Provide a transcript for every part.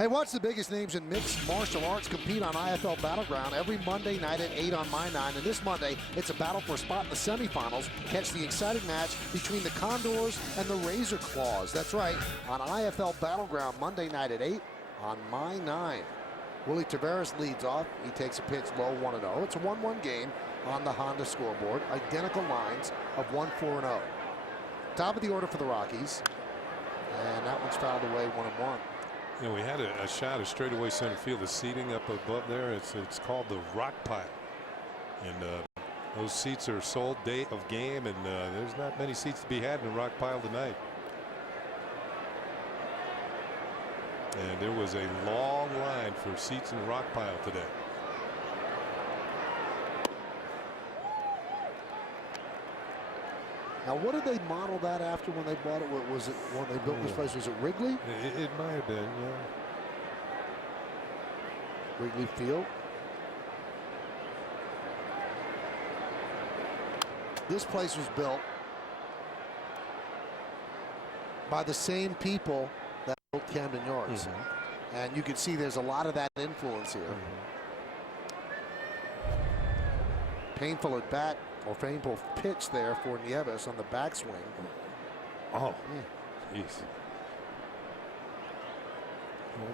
Hey, watch the biggest names in mixed martial arts compete on IFL Battleground every Monday night at 8 on My 9. And this Monday, it's a battle for a spot in the semifinals. Catch the exciting match between the Condors and the Razor Claws. That's right, on IFL Battleground Monday night at 8 on My 9. Willie Taveras leads off. He takes a pitch low 1-0. It's a 1-1 game on the Honda scoreboard. Identical lines of 1-4-0. Top of the order for the Rockies. And that one's fouled away 1-1. You know, we had a shot of straightaway center field. The seating up above there, it's called the rock pile. And those seats are sold day of game, and there's not many seats to be had in the rock pile tonight. And there was a long line for seats in the rock pile today. Now, what did they model that after when they bought it? What was it when they built this place? Was it Wrigley? It might have been, yeah. Wrigley Field. This place was built by the same people that built Camden Yards. And you can see there's a lot of that influence here. Painful at bat, or painful pitch there for Nieves on the backswing. Oh, jeez.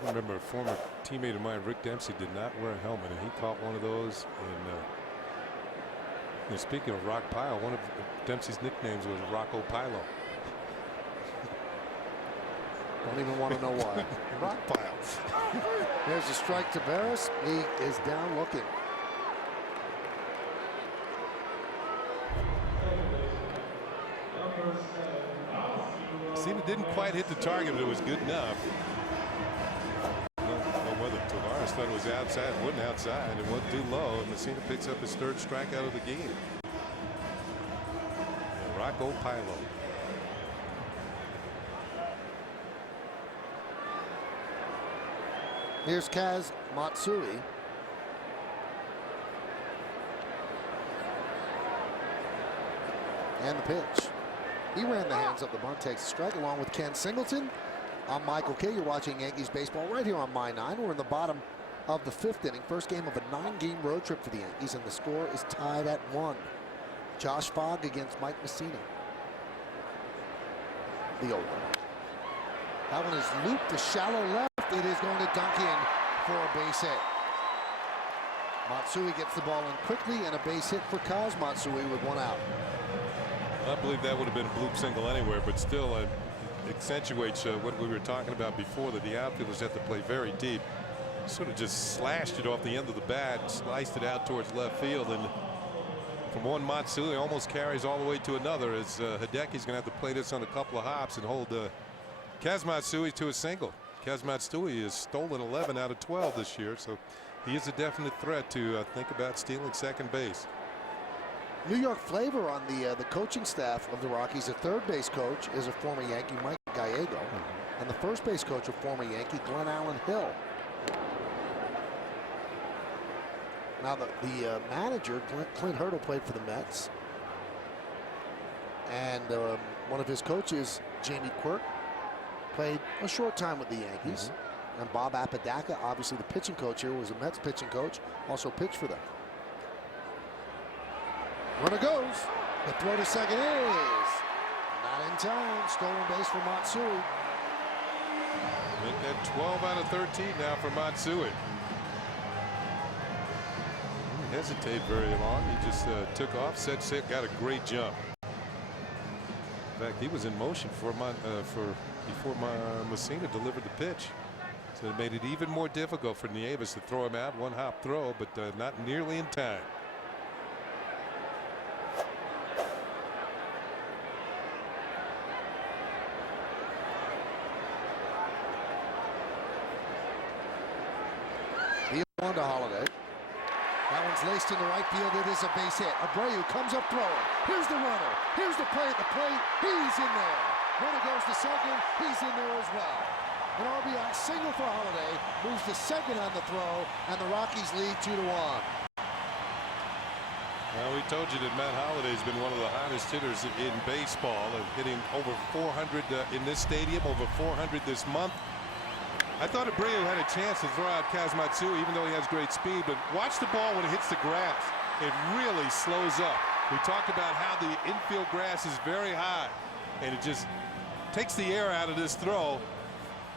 I remember a former teammate of mine, Rick Dempsey, did not wear a helmet, and he caught one of those. And speaking of rock pile, one of Dempsey's nicknames was Rocco Pilo. Don't even want to know why. Rock pile. There's a strike to Barris. He is down looking. It didn't quite hit the target, but it was good enough. No, whether Tavares thought it was outside, it wasn't outside. It wasn't too low, and Messina picks up his third strikeout of the game. And Rocco Pilo. Here's Kaz Matsui. And the pitch. He ran the hands up the bunt, takes a strike along with Ken Singleton. I'm Michael Kay. You're watching Yankees baseball right here on My 9. We're in the bottom of the 5th inning. First game of a 9-game road trip for the Yankees, and the score is tied at 1. Josh Fogg against Mike Messina. The 0-1. That one is looped to shallow left. It is going to dunk in for a base hit. Matsui gets the ball in quickly, and a base hit for Kaz Matsui with 1 out. I believe that would have been a bloop single anywhere, but still it accentuates what we were talking about before, that the outfielders have to play very deep. Sort of just slashed it off the end of the bat, sliced it out towards left field, and from one Matsui almost carries all the way to another, as Hideki's going to have to play this on a couple of hops and hold Kaz Matsui to a single. Kaz Matsui has stolen 11 out of 12 this year, so he is a definite threat to think about stealing second base. New York flavor on the coaching staff of the Rockies. The third base coach is a former Yankee, Mike Gallego, and the first base coach, a former Yankee, Glenn Allen Hill. Now the manager, Clint Hurdle, played for the Mets, and one of his coaches, Jamie Quirk, played a short time with the Yankees. And Bob Apodaca, obviously the pitching coach here, was a Mets pitching coach, also pitched for them. Runner goes. The throw to second is not in time. Stolen base for Matsui. Make that 12 out of 13 now for Matsui. Didn't hesitate very long. He just took off, set, got a great jump. In fact, he was in motion before Messina delivered the pitch. So it made it even more difficult for Nieves to throw him out. One hop throw, but not nearly in time. One to Holiday. That one's laced into right field. It is a base hit. Abreu comes up throwing. Here's the runner. Here's the play at the plate. He's in there. Runner goes to second. He's in there as well. An RBI single for Holiday. Moves to second on the throw, and the Rockies lead 2-1. Well, we told you that Matt Holliday's been one of the hottest hitters in baseball, and hitting over 400 in this stadium, over 400 this month. I thought Abreu had a chance to throw out Kazumatsui, even though he has great speed, but watch the ball when it hits the grass. It really slows up. We talked about how the infield grass is very high, and it just takes the air out of this throw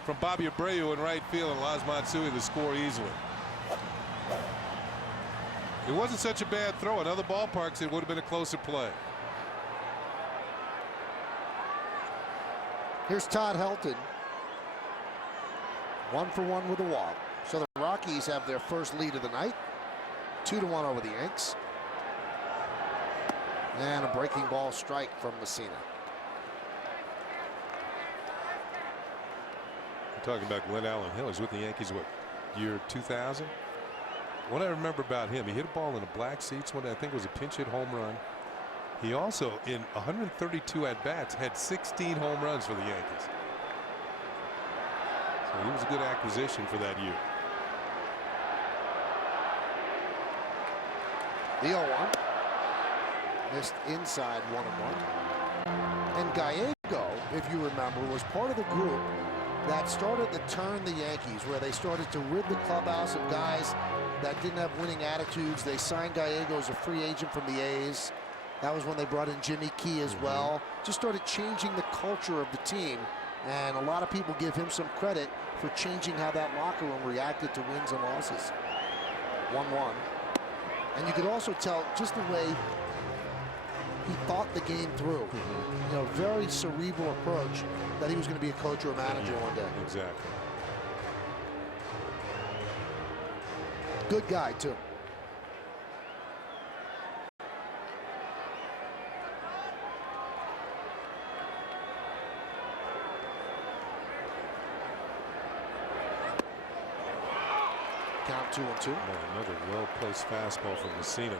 from Bobby Abreu in right field, and allows Matsui to score easily. It wasn't such a bad throw. In other ballparks, it would have been a closer play. Here's Todd Helton. 1-for-1 with a walk. So the Rockies have their first lead of the night. 2-1 over the Yanks. And a breaking ball strike from Messina. We're talking about Glenn Allen Hill. He's with the Yankees, what, year 2000? What I remember about him, he hit a ball in the black seats when I think it was a pinch hit home run. He also, in 132 at-bats, had 16 home runs for the Yankees. So he was a good acquisition for that year. The 0-1. Missed inside 1-1. And Gallego, if you remember, was part of the group that started to turn the Yankees, where they started to rid the clubhouse of guys that didn't have winning attitudes. They signed Gallego as a free agent from the A's. That was when they brought in Jimmy Key as well. Just started changing the culture of the team. And a lot of people give him some credit for changing how that locker room reacted to wins and losses. 1-1. And you could also tell just the way he thought the game through. You know, very cerebral approach that he was going to be a coach or a manager one day. Exactly. Good guy, too. Count 2-2. Another well-placed fastball from Messina.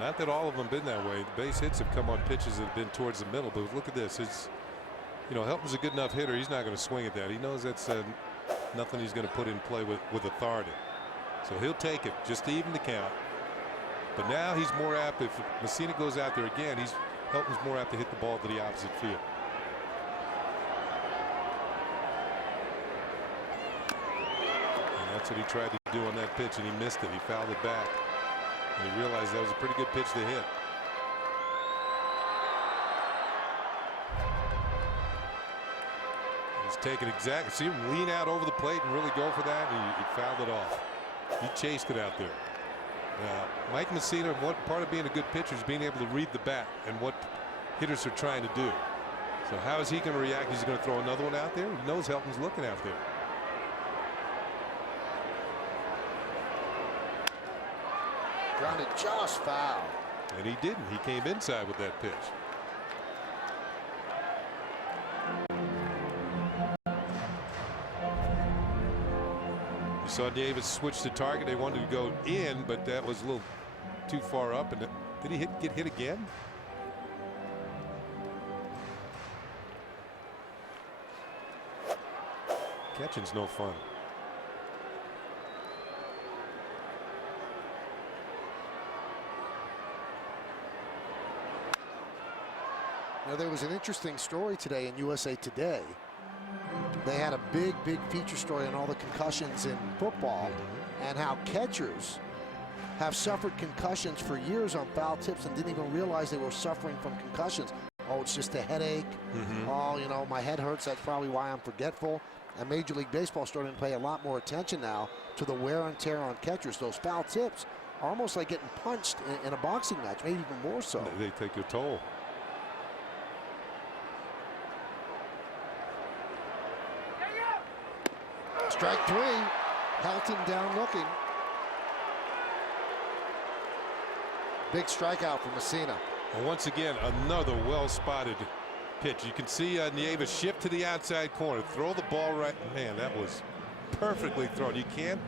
Not that all of them been that way. The base hits have come on pitches that have been towards the middle, but look at this. It's, you know, Helton's a good enough hitter. He's not going to swing at that. He knows that's nothing he's going to put in play with authority. So he'll take it just to even the count. But now he's more apt, if Messina goes out there again, Helton's more apt to hit the ball to the opposite field. And that's what he tried to do on that pitch, and he missed it. He fouled it back. And he realized that was a pretty good pitch to hit. He's taking exactly. See him lean out over the plate and really go for that, and he fouled it off. He chased it out there. Now, Mike Messina, what part of being a good pitcher is being able to read the bat and what hitters are trying to do. So how is he going to react? He's going to throw another one out there. He knows Helton's looking out there. Grounded just foul. And he didn't. He came inside with that pitch. You saw Davis switch to target. They wanted to go in, but that was a little too far up. And did he get hit again? Catching's no fun. Now, there was an interesting story today in USA Today. They had a big feature story on all the concussions in football and how catchers have suffered concussions for years on foul tips and didn't even realize they were suffering from concussions. Oh, it's just a headache. Oh, you know, my head hurts. That's probably why I'm forgetful. And Major League Baseball is starting to pay a lot more attention now to the wear and tear on catchers. Those foul tips are almost like getting punched in a boxing match, maybe even more so. They take your toll. Strike 3. Helton down looking. Big strikeout for Messina. And once again, another well-spotted pitch. You can see Nieva shift to the outside corner, throw the ball right. Man, that was perfectly thrown. You can't.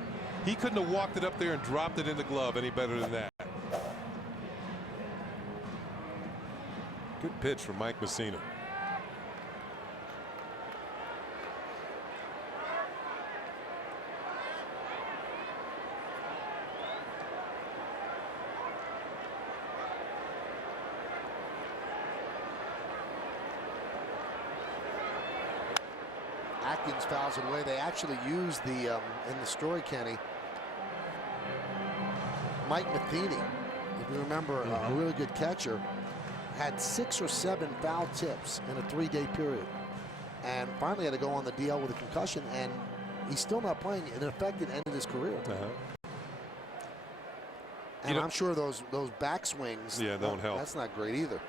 He couldn't have walked it up there and dropped it in the glove any better than that. Good pitch from Mike Messina. Atkins fouls it away. They actually used the in the story, Kenny, Mike Matheny, if you remember, a really good catcher, had 6 or 7 foul tips in a 3-day period, and finally had to go on the DL with a concussion, and he's still not playing. In effect, it ended his career. And I'm sure those backswings, don't help. That's not great either.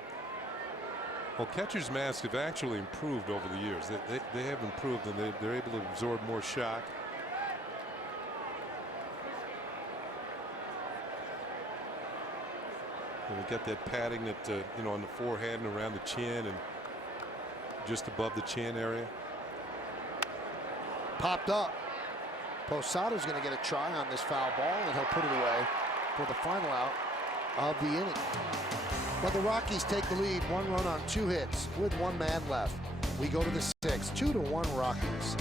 Well, catcher's masks have actually improved over the years. They have improved, and they're able to absorb more shock. And we got that padding that on the forehead and around the chin and just above the chin area. Popped up. Posada's going to get a try on this foul ball, and he'll put it away for the final out of the inning. But the Rockies take the lead, 1 run on 2 hits with 1 man left. We go to the 6th, 2-1 Rockies.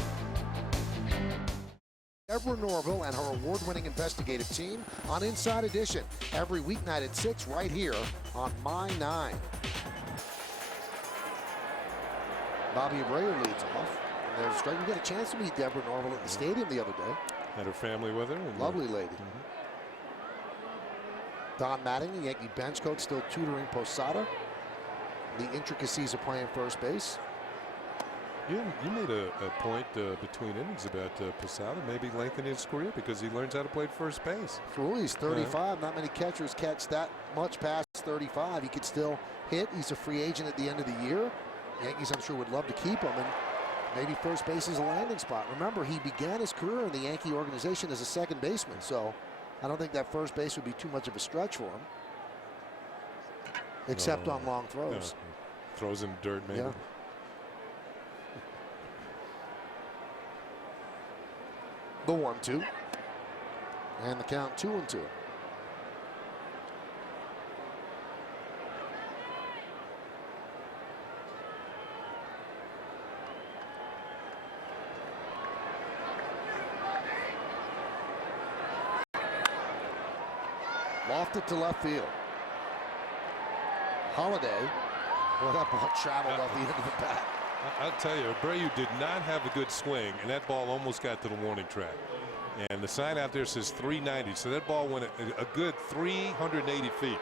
Deborah Norville and her award-winning investigative team on Inside Edition every weeknight at 6 right here on My 9. Bobby Abreu leads off. And there's a strike. We got a chance to meet Deborah Norville at the stadium the other day. Had her family with her. And lovely lady. Don Matting, the Yankee bench coach, still tutoring Posada. The intricacies of playing first base. You made a point between innings about Posada maybe lengthening his career because he learns how to play first base. Well, he's 35. Not many catchers catch that much past 35. He could still hit. He's a free agent at the end of the year. Yankees, I'm sure, would love to keep him, and maybe first base is a landing spot. Remember, he began his career in the Yankee organization as a second baseman, so I don't think that first base would be too much of a stretch for him, except on long throws. Throws in dirt, maybe. Yeah. The 1-2, and the count 2-2. Lofted to left field. Holiday. Well, that ball traveled off the end of the bat. I'll tell you, Abreu did not have a good swing, and that ball almost got to the warning track. And the sign out there says 390, so that ball went a good 380 feet.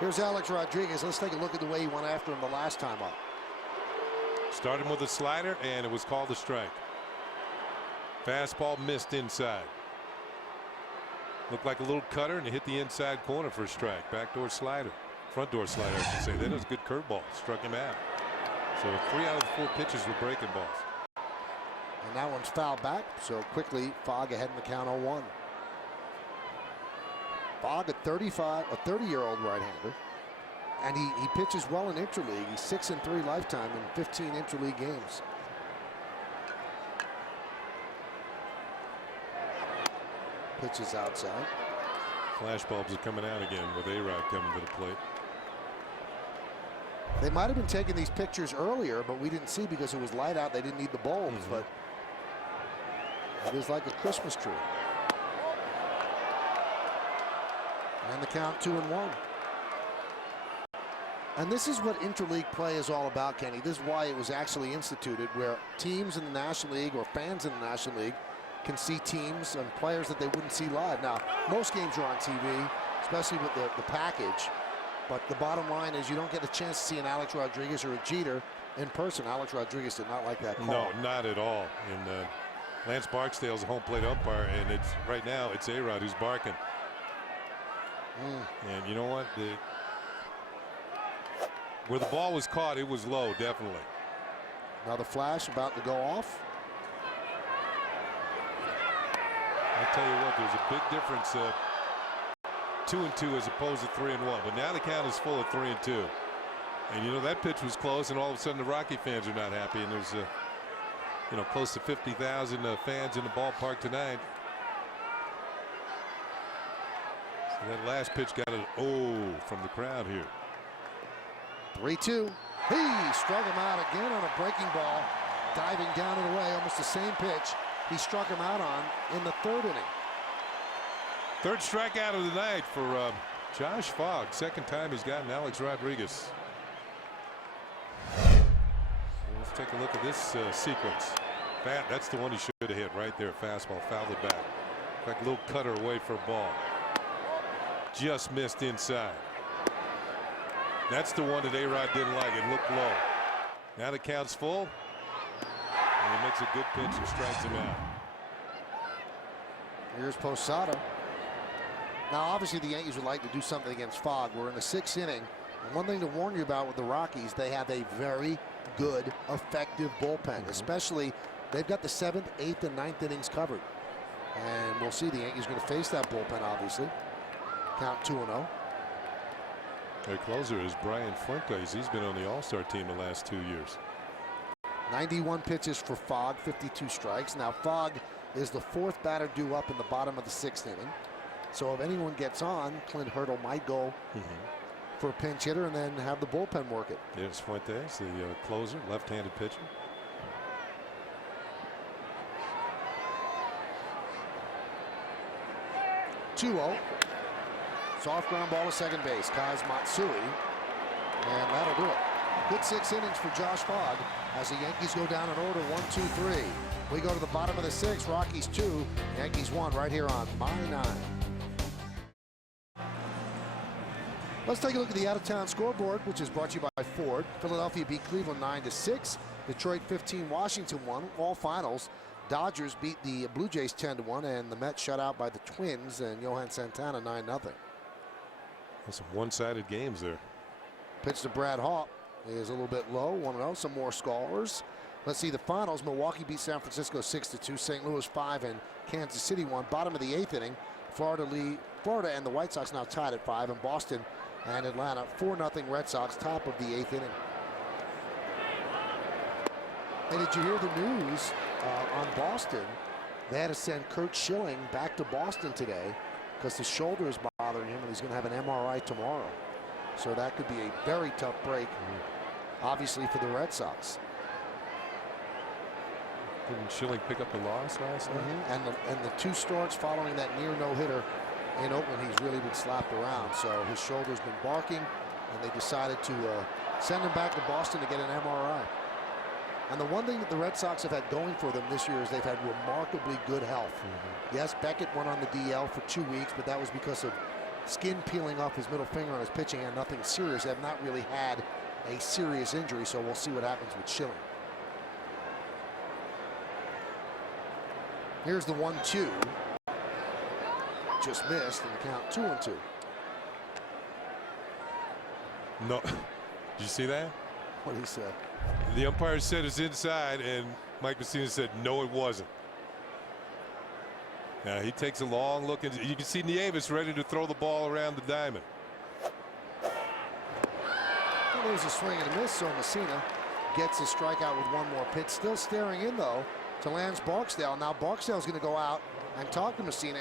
Here's Alex Rodriguez. Let's take a look at the way he went after him the last time up. Started with a slider, and it was called a strike. Fastball missed inside. Looked like a little cutter, and he hit the inside corner for a strike. Backdoor slider. Front door slider, I should say. Then it was a good curveball. Struck him out. So 3 out of the 4 pitches were breaking balls. And that one's fouled back. So quickly, Fogg ahead in the count 0-1. Fogg, a 30-year-old right-hander. And he pitches well in interleague. He's 6-3 lifetime in 15 interleague games. Pitches outside. Flash bulbs are coming out again with A-Rod coming to the plate. They might have been taking these pictures earlier, but we didn't see because it was light out. They didn't need the bulbs, but it is like a Christmas tree. And the count 2-1. And this is what interleague play is all about, Kenny. This is why it was actually instituted, where teams in the National League or fans in the National League can see teams and players that they wouldn't see live. Now, most games are on TV, especially with the package. But the bottom line is you don't get a chance to see an Alex Rodriguez or a Jeter in person. Alex Rodriguez did not like that call. No, not at all. And Lance Barksdale's a home plate umpire, and it's right now it's A-Rod who's barking. And you know what? Where the ball was caught, it was low, definitely. Now the flash about to go off. I'll tell you what, there's a big difference. 2-2 as opposed to 3-1, but now the count is full of 3-2. And you know that pitch was close, and all of a sudden the Rocky fans are not happy, and there's close to 50,000 fans in the ballpark tonight. So that last pitch got an from the crowd here. 3-2. He struck him out again on a breaking ball, diving down and away, almost the same pitch he struck him out on in the 3rd inning. 3rd strikeout of the night for Josh Fogg. 2nd time he's gotten Alex Rodriguez. take a look at this sequence. That's the one he should have hit right there. Fastball, fouled it back. Like a little cutter away for a ball. Just missed inside. That's the one that A-Rod didn't like. It looked low. Now the count's full. And he makes a good pitch and strikes him out. Here's Posada. Now, obviously, the Yankees would like to do something against Fogg. We're in the 6th inning. And one thing to warn you about with the Rockies, they have a very good, effective bullpen. Especially, they've got the 7th, 8th, and 9th innings covered. And we'll see. The Yankees are going to face that bullpen, obviously. Count 2-0. Their closer is Brian Fuentes. He's been on the All-Star team the last 2 years. 91 pitches for Fogg, 52 strikes. Now, Fogg is the 4th batter due up in the bottom of the 6th inning. So if anyone gets on, Clint Hurdle might go for a pinch hitter and then have the bullpen work it. There's Fuentes, the closer, left-handed pitcher. (2-0). Soft ground ball to second base. Kaz Matsui. And that'll do it. Good 6 innings for Josh Fogg as the Yankees go down in order 1, 2, 3. We go to the bottom of the 6th. Rockies 2, Yankees 1 right here on My 9. Let's take a look at the out-of-town scoreboard, which is brought to you by Ford. Philadelphia beat Cleveland 9-6. Detroit 15, Washington 1. All finals. Dodgers beat the Blue Jays 10-1, and the Mets shut out by the Twins and Johan Santana 9-0. That's some one-sided games there. Pitch to Brad Hawk is a little bit low. 1-0. Some more scores. Let's see the finals. Milwaukee beat San Francisco 6-2. St. Louis 5 and Kansas City 1. Bottom of the 8th inning. Florida and the White Sox now tied at 5. And Boston and Atlanta 4-0 Red Sox. Top of the 8th inning. And did you hear the news on Boston? They had to send Kurt Schilling back to Boston today because his shoulder is bothering him and he's going to have an MRI tomorrow. So that could be a very tough break, obviously, for the Red Sox. Didn't Schilling pick up the loss last night? And the 2 starts following that near no-hitter in Oakland, he's really been slapped around. So his shoulder's been barking, and they decided to send him back to Boston to get an MRI. And the one thing that the Red Sox have had going for them this year is they've had remarkably good health. Yes, Beckett went on the DL for 2 weeks, but that was because of skin peeling off his middle finger on his pitching and nothing serious. They have not really had a serious injury, so we'll see what happens with Schilling. Here's the 1-2. Just missed, and the count 2-2. No. Did you see that? What did he say? The umpire said it's inside, and Mike Messina said, no, it wasn't. Now he takes a long look, and you can see Nieves ready to throw the ball around the diamond. Well, there's a swing and a miss, so Messina gets his strikeout with 1 more pitch. Still staring in, though, to Lance Barksdale. Now Barksdale's going to go out and talk to Messina,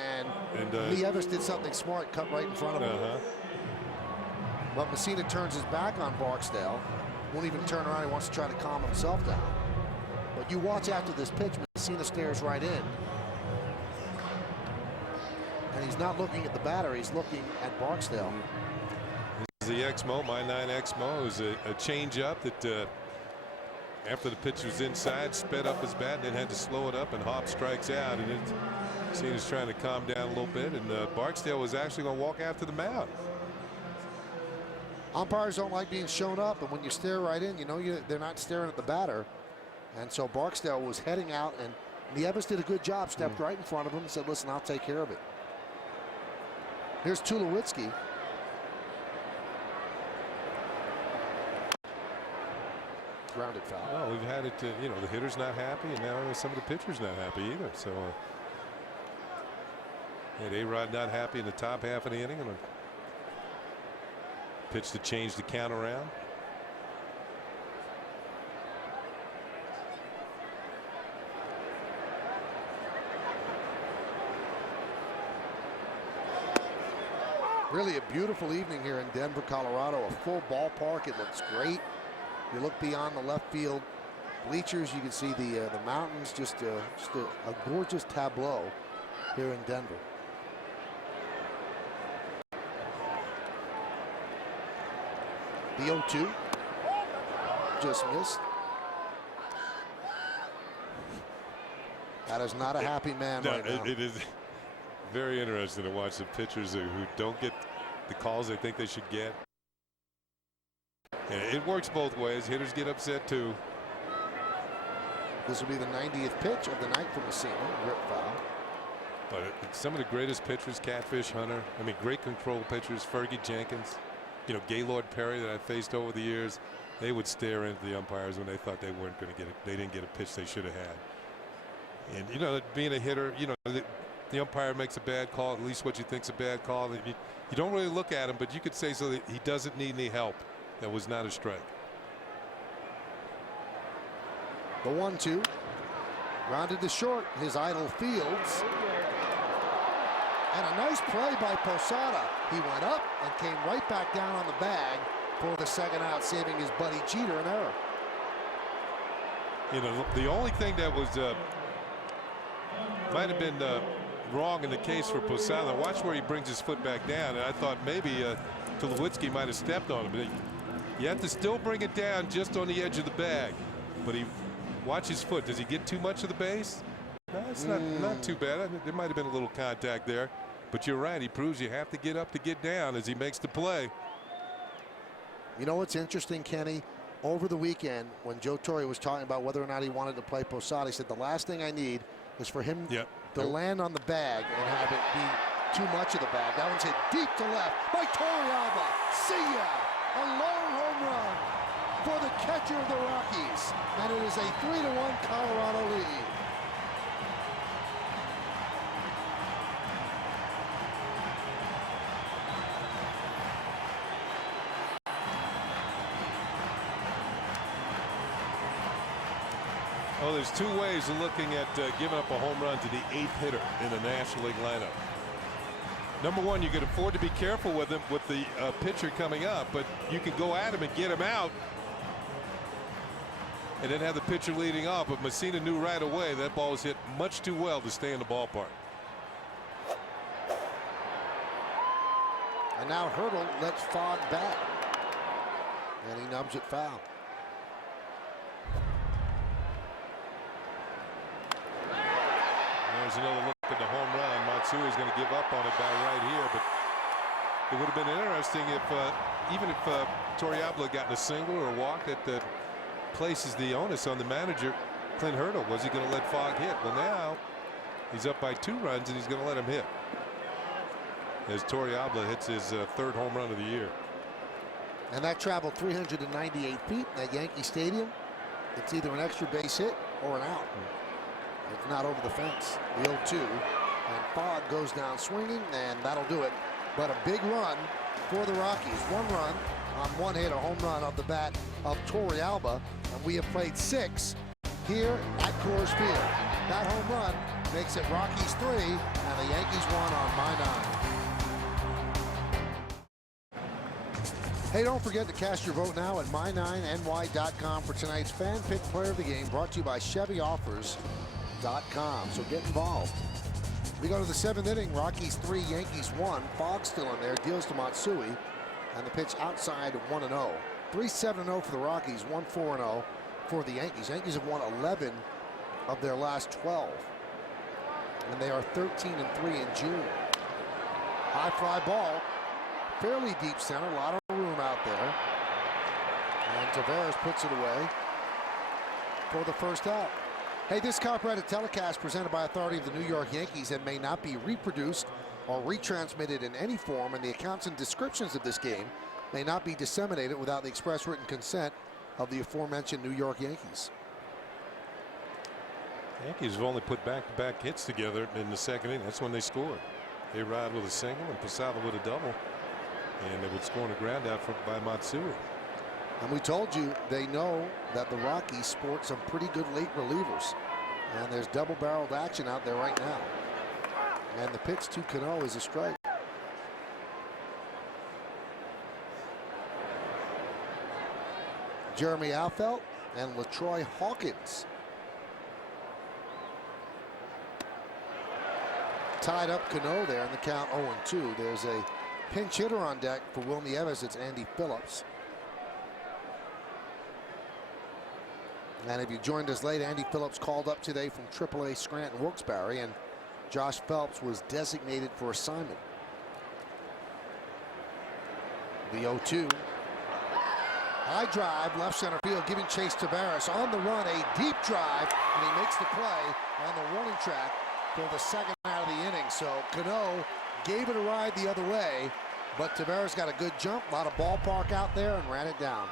and Nieves did something smart, cut right in front of him. But Messina turns his back on Barksdale. Won't even turn around. He wants to try to calm himself down. But you watch after this pitch, Messina stares right in. And he's not looking at the batter. He's looking at Barksdale. This is the Exmo, My 9 Exmo. It was a change-up that after the pitch was inside, sped up his bat, and then had to slow it up, and Hop strikes out. And Cena's trying to calm down a little bit, and Barksdale was actually going to walk after the mound. Umpires don't like being shown up, and when you stare right in, you know they're not staring at the batter. And so Barksdale was heading out, and Nieves did a good job, stepped right in front of him and said, listen, I'll take care of it. Here's Tulowitzki. Grounded foul. Well, we've had it, you know, the hitter's not happy, and now some of the pitchers not happy either. So, had A-Rod not happy in the top half of the inning, and a pitch to change the count around. Really a beautiful evening here in Denver, Colorado. A full ballpark. It looks great. You look beyond the left field bleachers, you can see the mountains. Just a gorgeous tableau here in Denver. The 0-2 just missed. That is not a happy man right now. It is very interesting to watch the pitchers who don't get the calls they think they should get. And it works both ways. Hitters get upset too. This will be the 90th pitch of the night for Messina. Rip foul. But some of the greatest pitchers, Catfish Hunter, I mean, great control pitchers, Fergie Jenkins, you know, Gaylord Perry that I faced over the years, they would stare into the umpires when they thought they weren't going to get it. They didn't get a pitch they should have had. And, you know, being a hitter, you know, the umpire makes a bad call, at least what you think's a bad call. You don't really look at him, but you could say so that he doesn't need any help. That was not a strike. The 1-2. Grounded to short. His idol Fields. And a nice play by Posada. He went up and came right back down on the bag for the second out, saving his buddy Jeter an error. You know, the only thing that was might have been wrong in the case for Posada. Watch where he brings his foot back down, and I thought maybe Tulowitzki might have stepped on him. But you have to still bring it down just on the edge of the bag. But watch his foot. Does he get too much of the base? No, it's not too bad. I mean, there might have been a little contact there. But you're right. He proves you have to get up to get down as he makes the play. You know what's interesting, Kenny? Over the weekend, when Joe Torre was talking about whether or not he wanted to play Posada, he said the last thing I need is for him to land on the bag and have it be too much of the bag. That one's hit deep to left by Torrealba. See ya! A long home run for the catcher of the Rockies. And it is a 3-1 Colorado lead. Oh, there's two ways of looking at giving up a home run to the 8th hitter in the National League lineup. Number one, you can afford to be careful with him with the pitcher coming up, but you can go at him and get him out and then have the pitcher leading off. But Messina knew right away that ball was hit much too well to stay in the ballpark. And now Hurdle lets Fogg back. And he nubs it foul. There's another look at the home run. Matsui is going to give up on it by right here, but it would have been interesting if even if Torrealba got a single or a walk that places the onus on the manager, Clint Hurdle. Was he going to let Fogg hit? Well, now he's up by 2 runs and he's going to let him hit as Torrealba hits his 3rd home run of the year. And that traveled 398 feet at Yankee Stadium. It's either an extra base hit or an out. It's not over the fence. The 0-2. And Fogg goes down swinging, and that'll do it. But a big run for the Rockies. 1 run on 1 hit, a home run off the bat of Torrealba. And we have played 6 here at Coors Field. That home run makes it Rockies 3 and the Yankees 1 on my 9. Hey, don't forget to cast your vote now at my9ny.com for tonight's fan pick player of the game, brought to you by ChevyOffers.com. So get involved. We go to the 7th inning. Rockies 3, Yankees 1. Fogg still in there, deals to Matsui, and the pitch outside 1-0. 3-7-0 for the Rockies, 1-4-0 for the Yankees. Yankees have won 11 of their last 12, and they are 13-3 in June. High fly ball, fairly deep center, a lot of room out there, and Taveras puts it away for the first out. Hey, this copyrighted telecast presented by authority of the New York Yankees and may not be reproduced or retransmitted in any form, and the accounts and descriptions of this game may not be disseminated without the express written consent of the aforementioned New York Yankees. Yankees have only put back-to-back hits together in the 2nd inning. That's when they scored. A-Rod with a single and Posada with a double, and they would score on a ground out by Matsui. And we told you they know that the Rockies sport some pretty good late relievers. And there's double-barreled action out there right now. And the pitch to Cano is a strike. Jeremy Affeldt and LaTroy Hawkins. Tied up Cano there in the count 0-2. There's a pinch hitter on deck for Wilmy Evans. It's Andy Phillips. And if you joined us late, Andy Phillips called up today from AAA Scranton Wilkes-Barre, and Josh Phelps was designated for assignment. The 0-2. High drive, left center field, giving chase to Tavares. On the run, a deep drive, and he makes the play on the warning track for the second out of the inning. So Cano gave it a ride the other way, but Tavares got a good jump, a lot of ballpark out there, and ran it down.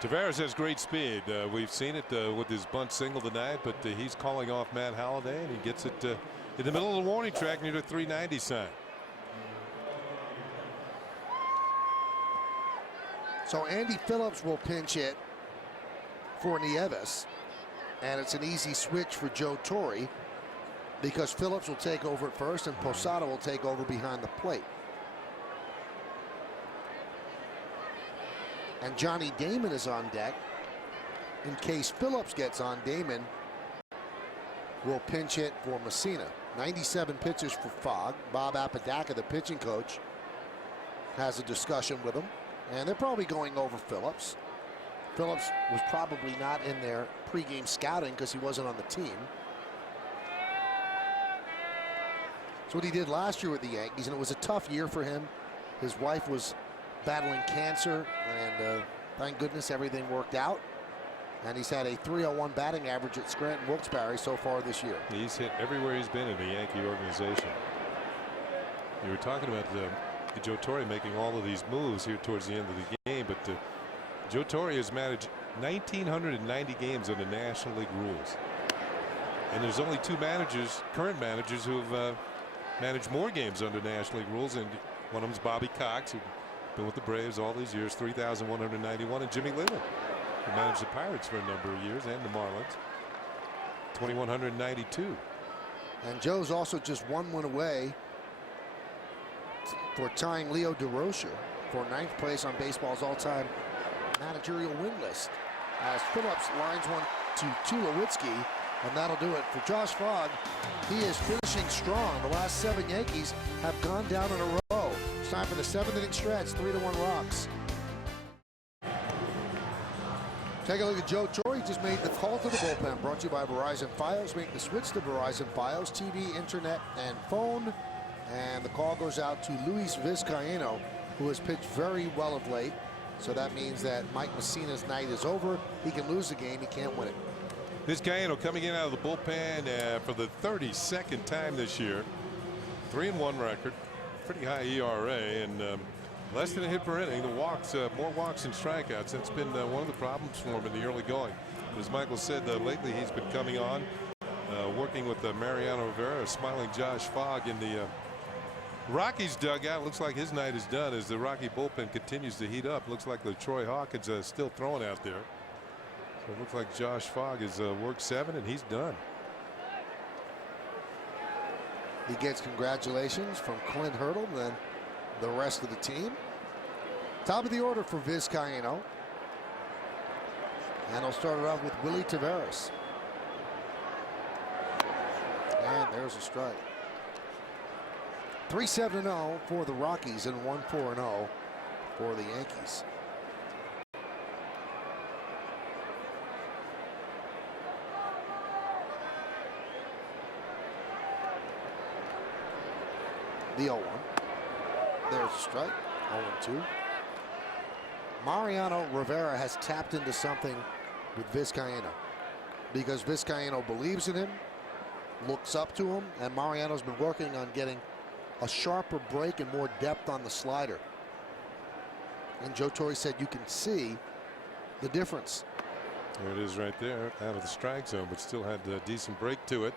Tavares has great speed. We've seen it with his bunt single tonight, but he's calling off Matt Holliday, and he gets it in the middle of the warning track near the 390 sign. So Andy Phillips will pinch hit for Nieves, and it's an easy switch for Joe Torre because Phillips will take over at first and Posada will take over behind the plate. And Johnny Damon is on deck in case Phillips gets on. Damon will pinch hit for Messina. 97 pitches for Fogg. Bob Apodaca, the pitching coach, has a discussion with him, and they're probably going over Phillips. Phillips was probably not in their pregame scouting because he wasn't on the team. It's what he did last year with the Yankees, and it was a tough year for him. His wife was battling cancer, and thank goodness everything worked out. And he's had a .301 batting average at Scranton Wilkes-Barre so far this year. He's hit everywhere he's been in the Yankee organization. You were talking about Joe Torre making all of these moves here towards the end of the game, but Joe Torre has managed 1,990 games under National League rules, and there's only two managers, current managers, who have managed more games under National League rules, and one of them is Bobby Cox, who's been with the Braves all these years, 3,191, and Jimmy Leyland, who managed the Pirates for a number of years, and the Marlins, 2,192. And Joe's also just one win away for tying Leo DeRocher for 9th place on baseball's all-time managerial win list, as Phillips lines one to Tulowitzki, and that'll do it for Josh Fogg. He is finishing strong. The last 7 Yankees have gone down in a row. It's time for the 7th inning stretch. 3-1 Rocks. Take a look at Joe Torre. He just made the call to the bullpen. Brought to you by Verizon Fios. Make the switch to Verizon Fios, TV, internet, and phone. And the call goes out to Luis Vizcaino, who has pitched very well of late. So that means that Mike Messina's night is over. He can lose the game. He can't win it. Vizcaino coming in out of the bullpen for the 32nd time this year. 3-1 record. Pretty high ERA, and less than a hit per inning. The walks, more walks than strikeouts. That's been one of the problems for him in the early going. But as Michael said, lately he's been coming on, working with Mariano Rivera, smiling Josh Fogg in the Rockies dugout. Looks like his night is done as the Rocky bullpen continues to heat up. Looks like the Troy Hawkins still throwing out there. So it looks like Josh Fogg has worked 7 and he's done. He gets congratulations from Clint Hurdle and then the rest of the team. Top of the order for Vizcaino. And he'll start it off with Willie Tavares. And there's a strike. 3-7-0 for the Rockies and 1-4-0 for the Yankees. The 0-1. There's a strike. 0-2. Mariano Rivera has tapped into something with Vizcaino because Vizcaino believes in him, looks up to him, and Mariano's been working on getting a sharper break and more depth on the slider. And Joe Torre said you can see the difference. There it is right there, out of the strike zone, but still had a decent break to it.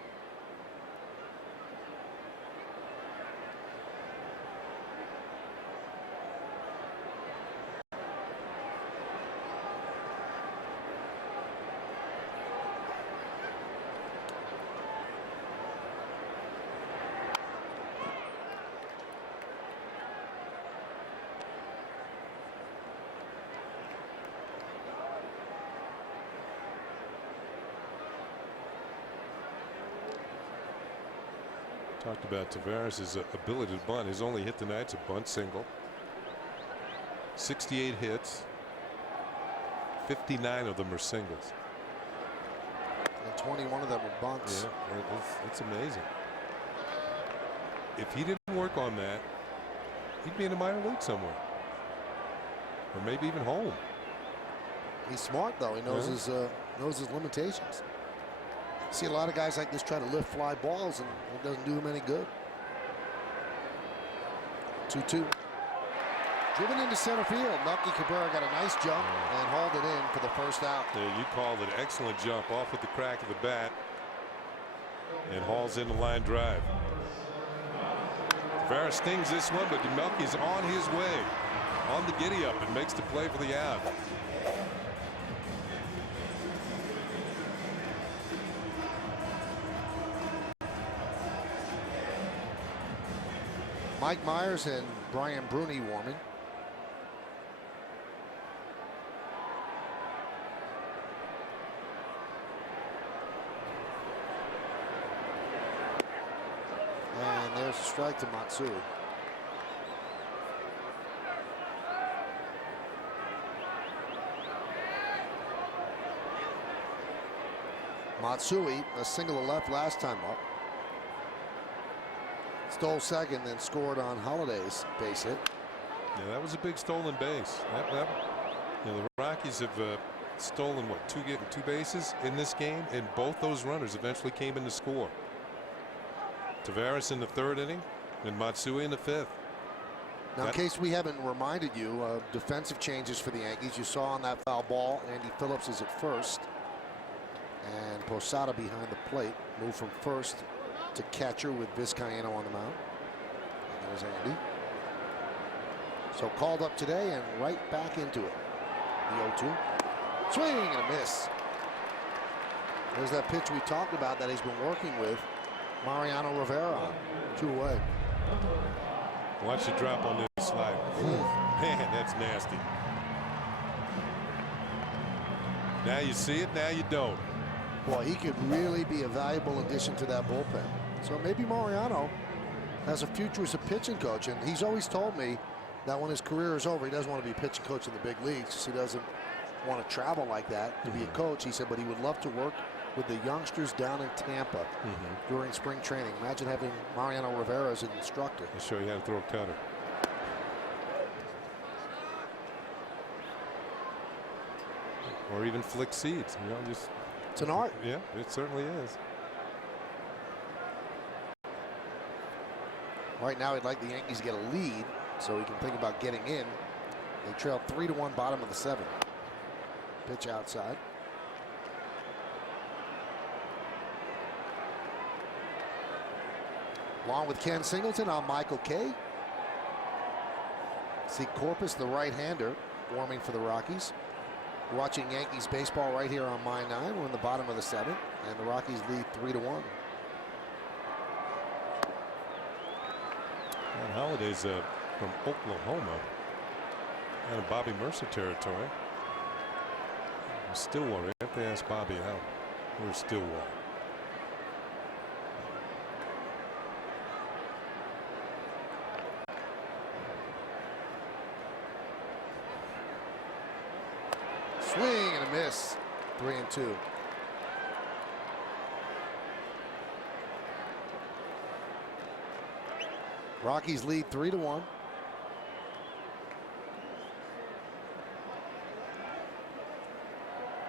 Talked about Tavares' ability to bunt. His only hit tonight's a bunt single. 68 hits. 59 of them are singles. And 21 of them were bunts. Yeah, it's amazing. If he didn't work on that, he'd be in the minor league somewhere. Or maybe even home. He's smart, though. He knows his limitations. See a lot of guys like this try to lift fly balls, and it doesn't do them any good. 2-2. Driven into center field. Melky Cabrera got a nice jump and hauled it in for the first out. Yeah, you called it an excellent jump off with the crack of the bat. And hauls in the line drive. Tavares stings this one, but Melky's on his way. On the giddy up and makes the play for the out. Mike Myers and Brian Bruni warming. And there's a strike to Matsui. Matsui, a single to left last time up. Stole second, then scored on Holiday's base hit. Yeah, that was a big stolen base. You know, the Rockies have stolen what, two bases in this game, and both those runners eventually came in to score. Tavares in the third inning, and Matsui in the fifth. Now, in case we haven't reminded you, defensive changes for the Yankees. You saw on that foul ball, Andy Phillips is at first, and Posada behind the plate. Moved from first to catcher with Vizcaino on the mound. And there's Andy. So called up today and right back into it. The 0-2. Swing and a miss. There's that pitch we talked about that he's been working with Mariano Rivera on. 2 away. Watch the drop on this slide. Man, that's nasty. Now you see it, now you don't. Boy, he could really be a valuable addition to that bullpen. So maybe Mariano has a future as a pitching coach, and he's always told me that when his career is over, he doesn't want to be a pitching coach in the big leagues because he doesn't want to travel like that to be a coach. He said, but he would love to work with the youngsters down in Tampa during spring training. Imagine having Mariano Rivera as an instructor. I'll show you how to throw a cutter. Or even flick seeds, you know, just. It's an art. Yeah, it certainly is. Right now, he'd like the Yankees to get a lead so he can think about getting in. They trail 3-1, bottom of the 7th. Pitch outside. Along with Ken Singleton, I'm Michael Kay. See Corpus, the right-hander, warming for the Rockies. We're watching Yankees baseball right here on My 9. We're in the bottom of the 7th, and the Rockies lead 3-1. And Holiday's from Oklahoma, out of Bobby Mercer territory. Stillwater. You have to ask Bobby out. Where's Stillwater? Swing and a miss. 3-2. Rockies lead 3-1.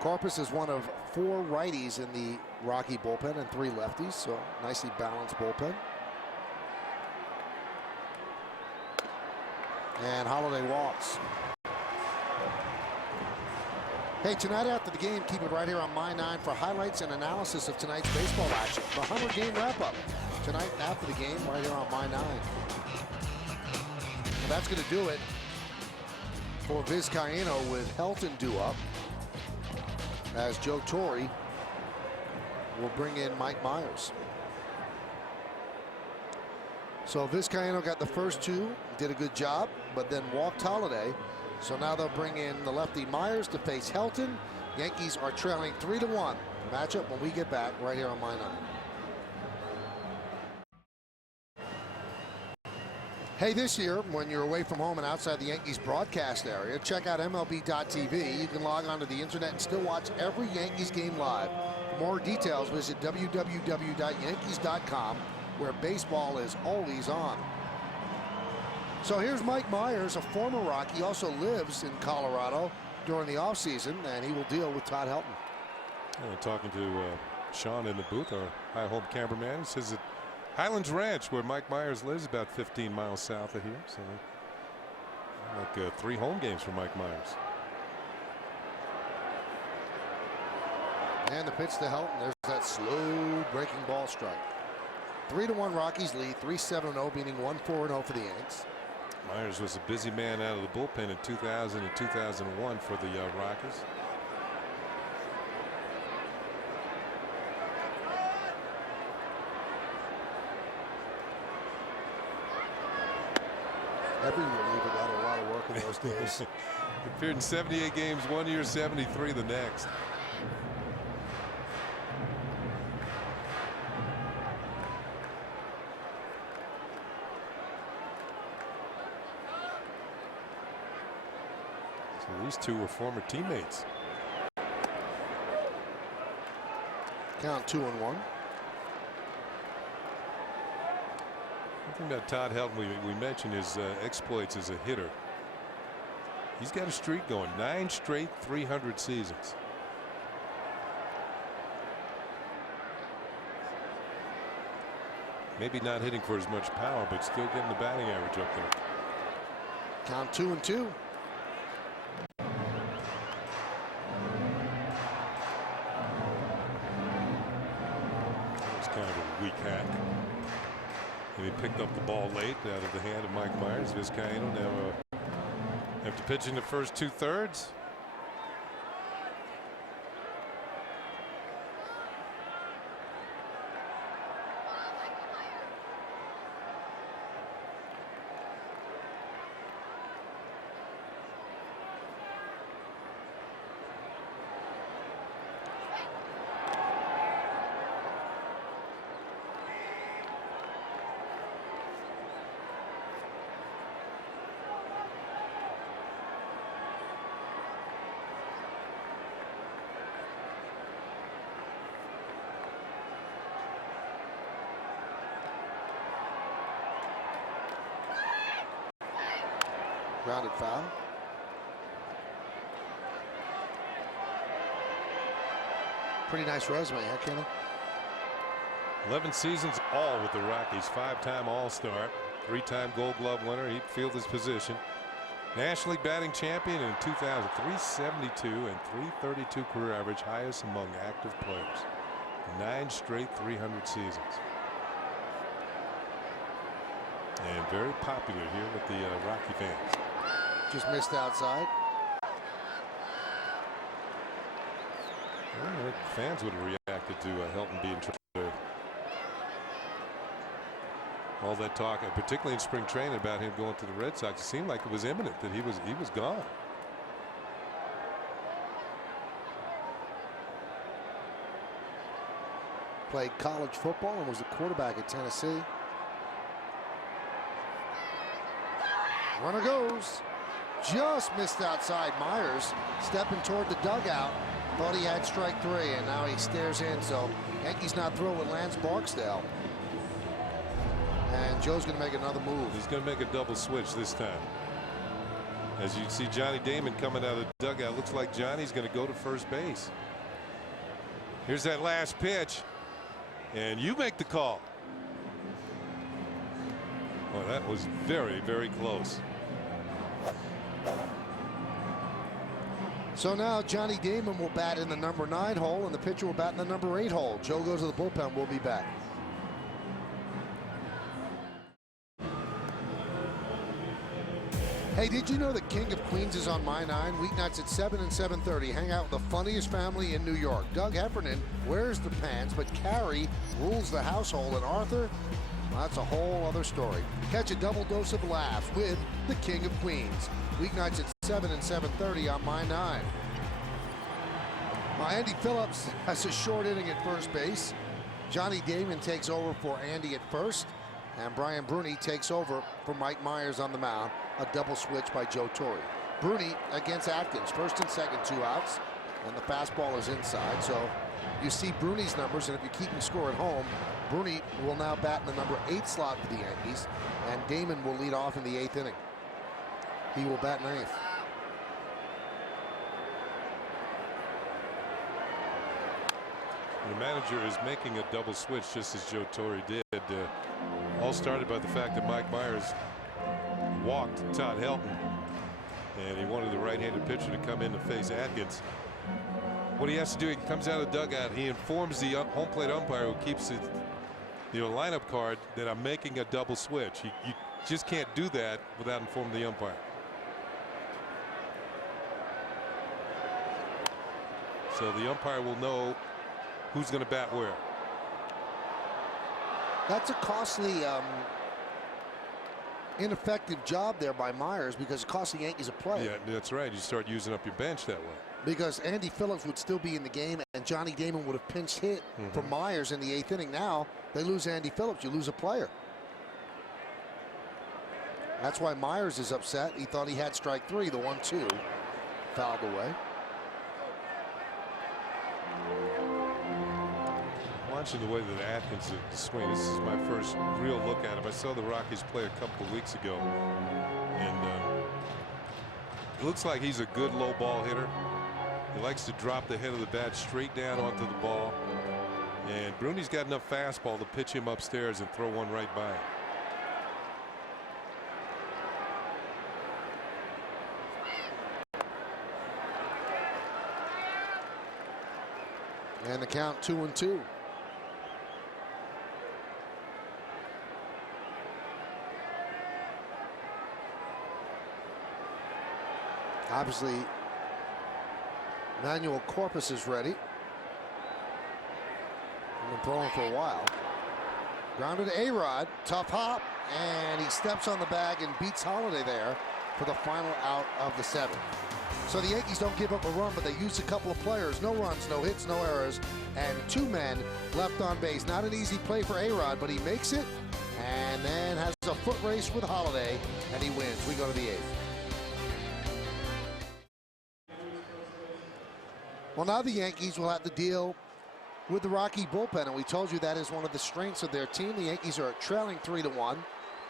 Corpus is one of 4 righties in the Rocky bullpen and 3 lefties, so nicely balanced bullpen. And Holiday walks. Hey, tonight after the game, keep it right here on My 9 for highlights and analysis of tonight's baseball action. The 100-game wrap-up tonight after the game right here on My 9. And that's going to do it for Vizcaino with Helton due up, as Joe Torre will bring in Mike Myers. So Vizcaino got the first 2, did a good job, but then walked Holiday. So now they'll bring in the lefty Myers to face Helton. Yankees are trailing 3-1. Matchup when we get back right here on My 9. Hey, this year, when you're away from home and outside the Yankees broadcast area, check out MLB.tv. You can log onto the internet and still watch every Yankees game live For more details, visit www.yankees.com, where baseball is always on. So here's Mike Myers, a former Rocky. He also lives in Colorado during the offseason, and he will deal with Todd Helton. Talking to Sean in the booth, our high home cameraman, he says that Highlands Ranch, where Mike Myers lives, about 15 miles south of here. So like 3 home games for Mike Myers. And the pitch to Helton. There's that slow breaking ball strike. 3-1 Rockies lead. 3-7-0, meaning 1-4-0 for the Yanks. Myers was a busy man out of the bullpen in 2000 and 2001 for the Rockies. Every reliever got a lot of work in those days. He appeared in 78 games one year, 73 the next. So these two were former teammates. Count 2-1. One thing about Todd Helton we mentioned his exploits as a hitter. He's got a streak going, 9 straight 300 seasons. Maybe not hitting for as much power, but still getting the batting average up there. Count 2-2. It's kind of a weak hack. And he picked up the ball late out of the hand of Mike Myers. Vizcaíno now after pitching the first 2/3. Grounded foul. Pretty nice resume, huh, Kenny? 11 seasons all with the Rockies. 5-time All-Star, 3-time Gold Glove winner. He'd field his position. National League batting champion in 2000, 372 and 332 career average, highest among active players. 9 straight 300 seasons. And very popular here with the Rocky fans. Just missed outside. Well, fans would have reacted to Helton being traded. All that talk, particularly in spring training, about him going to the Red Sox, it seemed like it was imminent that he was gone. Played college football and was a quarterback at Tennessee. Runner goes. Just missed outside. Myers stepping toward the dugout. Thought he had strike 3, and now he stares in. So Yankees not thrilled with Lance Barksdale. And Joe's going to make another move. He's going to make a double switch this time. As you see Johnny Damon coming out of the dugout, looks like Johnny's going to go to first base. Here's that last pitch, and you make the call. Well, that was very, very close. So now Johnny Damon will bat in the number 9 hole, and the pitcher will bat in the number 8 hole. Joe goes to the bullpen. We'll be back. Hey, did you know the King of Queens is on My 9? Weeknights at 7 and 7:30. Hang out with the funniest family in New York. Doug Heffernan wears the pants, but Carrie rules the household. And Arthur, well, that's a whole other story. Catch a double dose of laughs with the King of Queens. Weeknights at 7 and 7:30 on My 9. Andy Phillips has a short inning at first base. Johnny Damon takes over for Andy at first. And Brian Bruni takes over for Mike Myers on the mound. A double switch by Joe Torre. Bruni against Atkins. First and second, 2 outs. And the fastball is inside. So you see Bruni's numbers, and if you're keeping score at home, Bruni will now bat in the number 8 slot for the Yankees, and Damon will lead off in the 8th inning. He will bat 9th. The manager is making a double switch, just as Joe Torre did. All started by the fact that Mike Myers walked Todd Helton, and he wanted the right-handed pitcher to come in to face Atkins. What he has to do, he comes out of the dugout, he informs the home plate umpire, who keeps his lineup card, that I'm making a double switch. You just can't do that without informing the umpire. So the umpire will know who's going to bat where. That's a costly, ineffective job there by Myers, because it cost the Yankees a play. Yeah, that's right. You start using up your bench that way. Because Andy Phillips would still be in the game, and Johnny Damon would have pinch hit for Myers in the 8th inning. Now they lose Andy Phillips. You lose a player. That's why Myers is upset. He thought he had strike 3. The 1-2 fouled away. Watching the way that Atkins is swinging, this is my first real look at him. I saw the Rockies play a couple of weeks ago, and it looks like he's a good low ball hitter. He likes to drop the head of the bat straight down onto the ball, and Bruni's got enough fastball to pitch him upstairs and throw one right by him. And the count 2-2. Obviously, Manuel Corpus is ready. He's been throwing for a while. Grounded to A-Rod, tough hop, and he steps on the bag and beats Holiday there for the final out of the 7th. So the Yankees don't give up a run, but they use a couple of players. No runs, no hits, no errors, and 2 men left on base. Not an easy play for A-Rod, but he makes it, and then has a foot race with Holiday, and he wins. We go to the 8th. Well, now the Yankees will have to deal with the Rocky bullpen, and we told you that is one of the strengths of their team. The Yankees are trailing 3-1.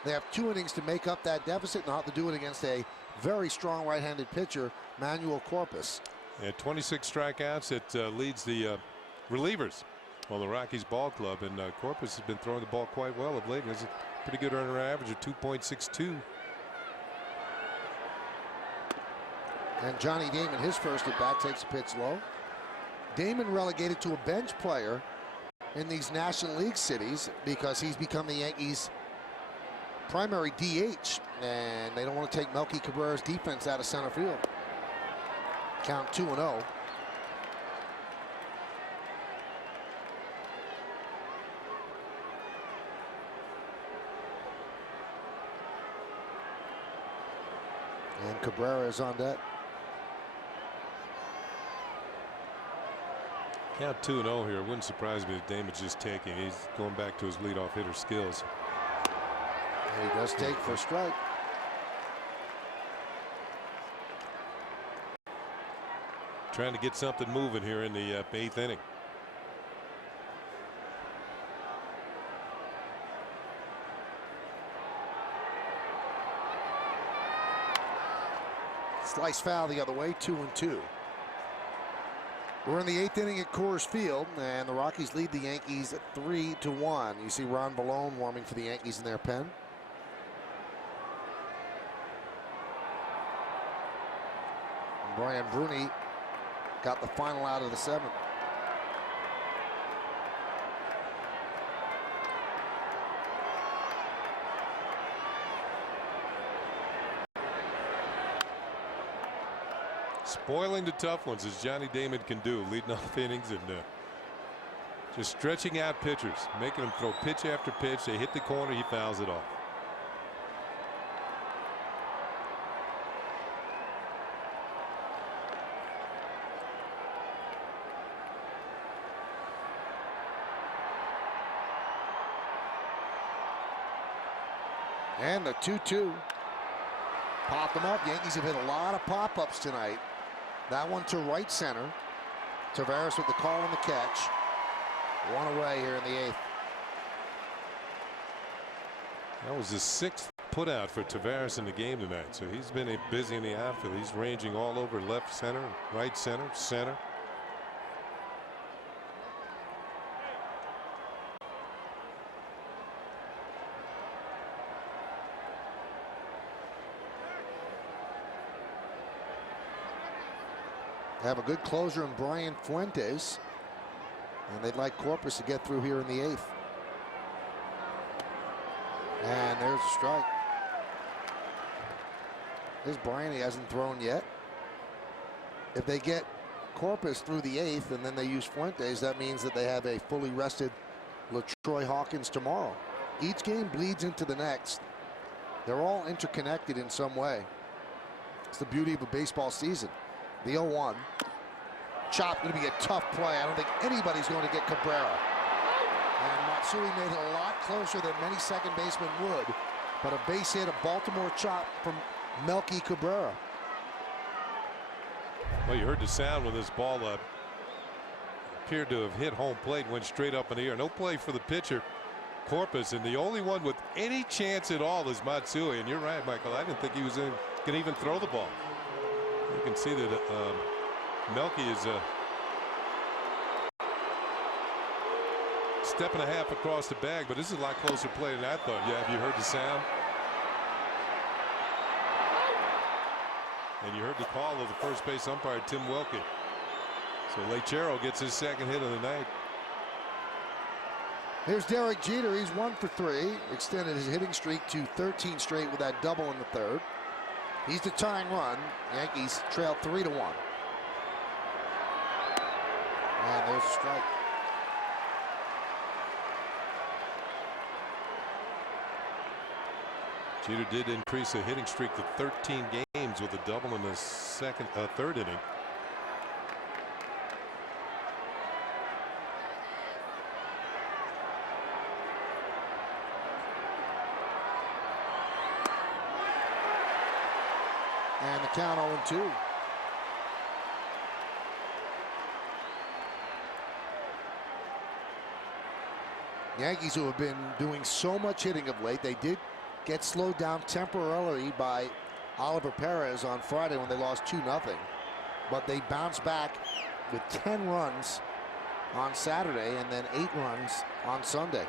They have 2 innings to make up that deficit, and they'll have to do it against a very strong right-handed pitcher, Manuel Corpus. At 26 strikeouts, it leads the relievers on the Rockies ball club, and Corpus has been throwing the ball quite well of late. He has a pretty good earner average of 2.62. And Johnny Damon, his first at bat, takes a pitch low. Damon relegated to a bench player in these National League cities because he's become the Yankees' primary DH, and they don't want to take Melky Cabrera's defense out of center field. Count 2-0. And Cabrera is on deck. Count 2-0 here. It wouldn't surprise me if Damon's just taking. He's going back to his leadoff hitter skills. And he does take for a strike. Trying to get something moving here in the 8th inning. Slice foul the other way, 2-2. We're in the 8th inning at Coors Field, and the Rockies lead the Yankees at 3-1. You see Ron Balone warming for the Yankees in their pen. And Brian Bruni got the final out of the 7th. Spoiling the tough ones, as Johnny Damon can do, leading off innings and just stretching out pitchers, making them throw pitch after pitch. They hit the corner, he fouls it off. And the 2-2. Pop them up. Yankees have hit a lot of pop-ups tonight. That one to right center. Tavares with the call and the catch. One away here in the 8th. That was his 6th putout for Tavares in the game tonight. So he's been busy in the outfield. He's ranging all over left center, right center, center. They have a good closer in Brian Fuentes, and they'd like Corpus to get through here in the 8th. And there's a strike. There's Brian. He hasn't thrown yet. If they get Corpus through the 8th and then they use Fuentes, that means that they have a fully rested LaTroy Hawkins tomorrow. Each game bleeds into the next. They're all interconnected in some way. It's the beauty of a baseball season. The 0-1. Chop going to be a tough play. I don't think anybody's going to get Cabrera. And Matsui made it a lot closer than many second basemen would. But a base hit, a Baltimore chop from Melky Cabrera. Well, you heard the sound when this ball appeared to have hit home plate, went straight up in the air. No play for the pitcher, Corpus, and the only one with any chance at all is Matsui. And you're right, Michael. I didn't think he was going to even throw the ball. You can see that Melky is a step and a half across the bag, but this is a lot closer play than I thought. Yeah, have you heard the sound? And you heard the call of the first base umpire, Tim Wilkie. So Lechero gets his 2nd hit of the night. Here's Derek Jeter. He's 1 for 3. Extended his hitting streak to 13 straight with that double in the 3rd. He's the tying run. Yankees trail 3-1. And there's a strike. Jeter did increase a hitting streak to 13 games with a double in the 3rd inning. And the count 0-2. Yankees, who have been doing so much hitting of late, they did get slowed down temporarily by Oliver Perez on Friday when they lost 2-0. But they bounced back with 10 runs on Saturday and then 8 runs on Sunday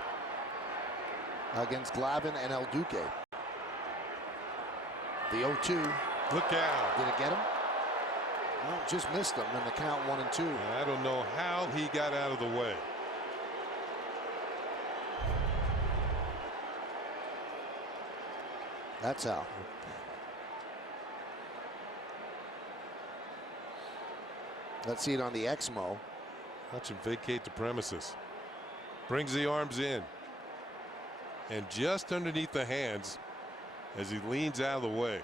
against Glavin and El Duque. The 0-2. Look out. Did it get him? Well, just missed him in the count 1-2. I don't know how he got out of the way. That's how. Let's see it on the Exmo. Watch him vacate the premises. Brings the arms in. And just underneath the hands as he leans out of the way.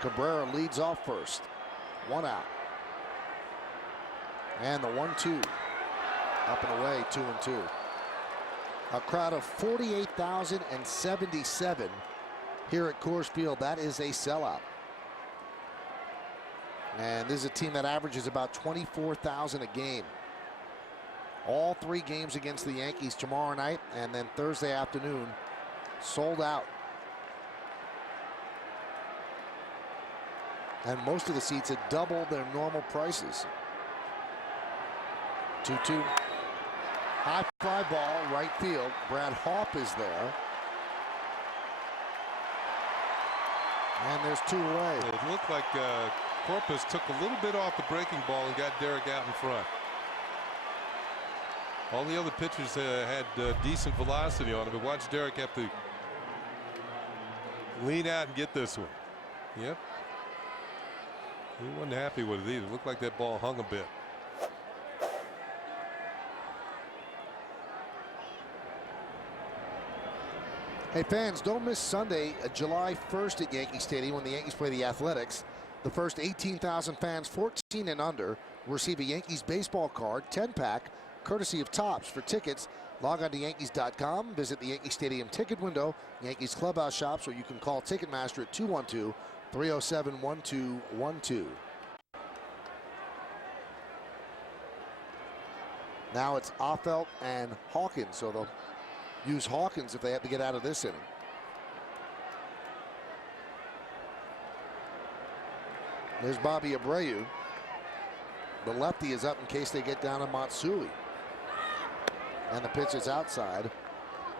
Cabrera leads off first. 1 out. And the 1-2. Up and away, 2-2. A crowd of 48,077 here at Coors Field. That is a sellout. And this is a team that averages about 24,000 a game. All 3 games against the Yankees tomorrow night and then Thursday afternoon sold out. And most of the seats at double their normal prices. 2-2. High fly ball, right field. Brad Hawpe is there. And there's 2 away. It looked like Corpus took a little bit off the breaking ball and got Derek out in front. All the other pitchers had decent velocity on him, but watch Derek have to lean out and get this one. Yep. He wasn't happy with it either. It looked like that ball hung a bit. Hey fans, don't miss Sunday, July 1st at Yankee Stadium when the Yankees play the Athletics. The first 18,000 fans 14 and under receive a Yankees baseball card 10-pack courtesy of Topps. For tickets, Log on to Yankees.com, visit the Yankee Stadium ticket window, Yankees clubhouse shops, or you can call Ticketmaster at 212-307-1212. Now it's Affeldt and Hawkins, so they'll use Hawkins if they have to get out of this inning. There's Bobby Abreu. The lefty is up in case they get down to Matsui. And the pitch is outside,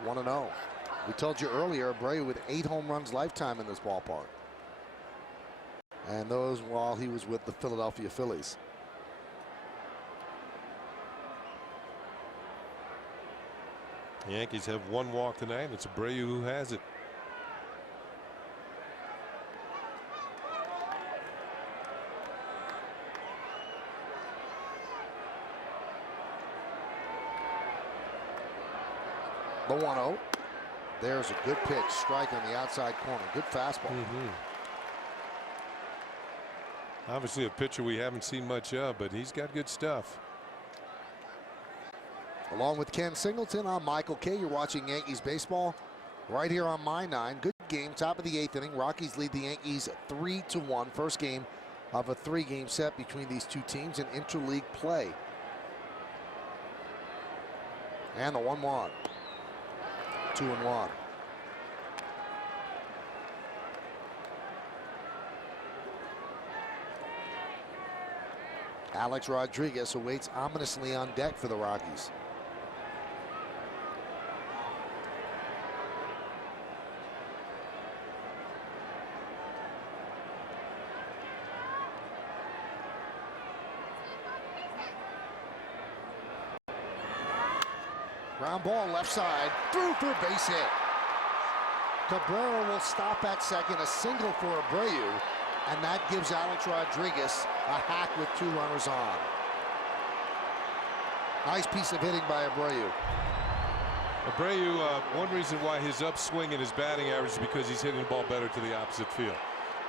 1-0. We told you earlier, Abreu with 8 home runs lifetime in this ballpark. And those while he was with the Philadelphia Phillies. The Yankees have 1 walk tonight. It's Abreu who has it. The 1-0. There's a good pitch. Strike on the outside corner. Good fastball. Obviously a pitcher we haven't seen much of, but he's got good stuff. Along with Ken Singleton, I'm Michael Kay. You're watching Yankees baseball right here on My 9. Good game, top of the 8th inning. Rockies lead the Yankees 3-1. First game of a 3-game set between these two teams in interleague play. And the 1-1. 2-1. Alex Rodriguez awaits ominously on deck for the Rockies. Ground ball left side, through for a base hit. Cabrera will stop at second, a single for Abreu, and that gives Alex Rodriguez a hack with 2 runners on. Nice piece of hitting by Abreu. Abreu, one reason why his upswing in his batting average is because he's hitting the ball better to the opposite field.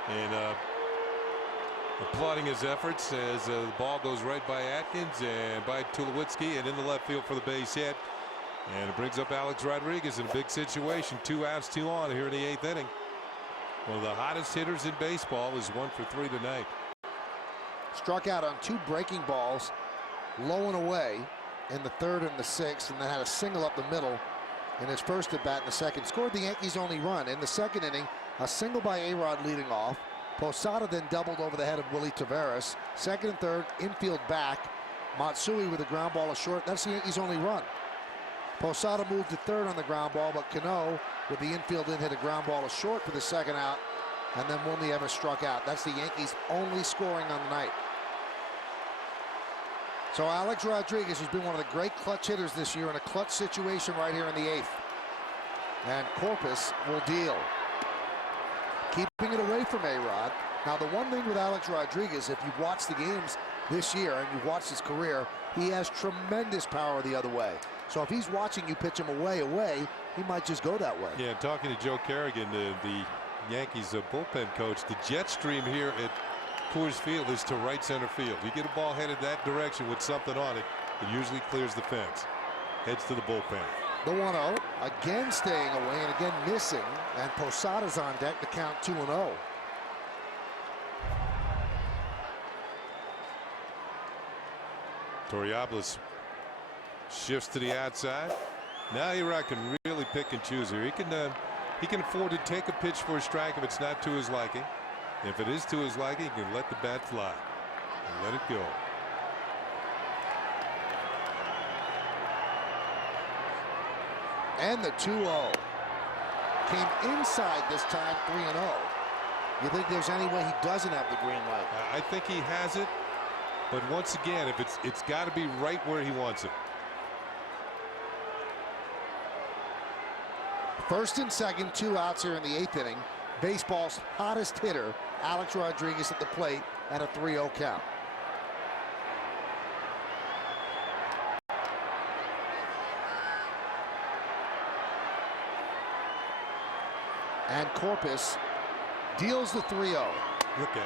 And applauding his efforts as the ball goes right by Atkins and by Tulowitzki and in the left field for the base hit. And it brings up Alex Rodriguez in a big situation. 2 outs, 2 on here in the 8th inning. One of the hottest hitters in baseball is 1 for 3 tonight. Struck out on 2 breaking balls, low and away in the 3rd and the 6th, and then had a single up the middle in his first at bat in the 2nd. Scored the Yankees' only run. In the 2nd inning, a single by A-Rod leading off. Posada then doubled over the head of Willie Taveras. 2nd and 3rd, infield back. Matsui with a ground ball to short. That's the Yankees' only run. Posada moved to 3rd on the ground ball, but Cano with the infield in hit a ground ball to short for the 2nd out, and then Willie Evans struck out. That's the Yankees' only scoring on the night. So Alex Rodriguez has been one of the great clutch hitters this year in a clutch situation right here in the 8th. And Corpus will deal. Keeping it away from A-Rod. Now the one thing with Alex Rodriguez, if you've watched the games this year and you've watched his career, he has tremendous power the other way. So if he's watching you pitch him away, he might just go that way. Yeah, talking to Joe Kerrigan, the Yankees bullpen coach, the jet stream here at Coors Field is to right center field. You get a ball headed that direction with something on it, it usually clears the fence. Heads to the bullpen. The 1-0, again staying away and again missing, and Posada's on deck to count 2-0. Torriablos shifts to the outside. Now A-Rod can really pick and choose here. He can afford to take a pitch for a strike if it's not to his liking. If it is to his liking, he can let the bat fly and let it go. And the 2-0 came inside this time, 3-0. You think there's any way he doesn't have the green light? I think he has it, but once again, if it's got to be right where he wants it. 1st and 2nd, 2 outs here in the 8th inning. Baseball's hottest hitter, Alex Rodriguez at the plate, and a 3-0 count. And Corpus deals the 3-0. Look at it.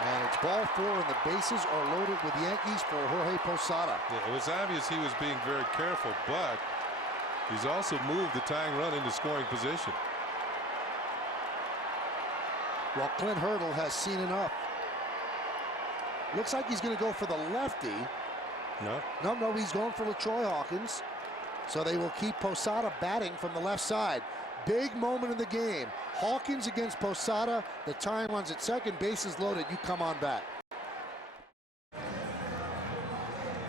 And it's ball 4, and the bases are loaded with Yankees for Jorge Posada. Yeah, it was obvious he was being very careful, but he's also moved the tying run into scoring position. Well, Clint Hurdle has seen enough. Looks like he's going to go for the lefty. No, he's going for LaTroy Hawkins. So they will keep Posada batting from the left side. Big moment in the game. Hawkins against Posada. The tying runs at second, bases loaded. You come on back.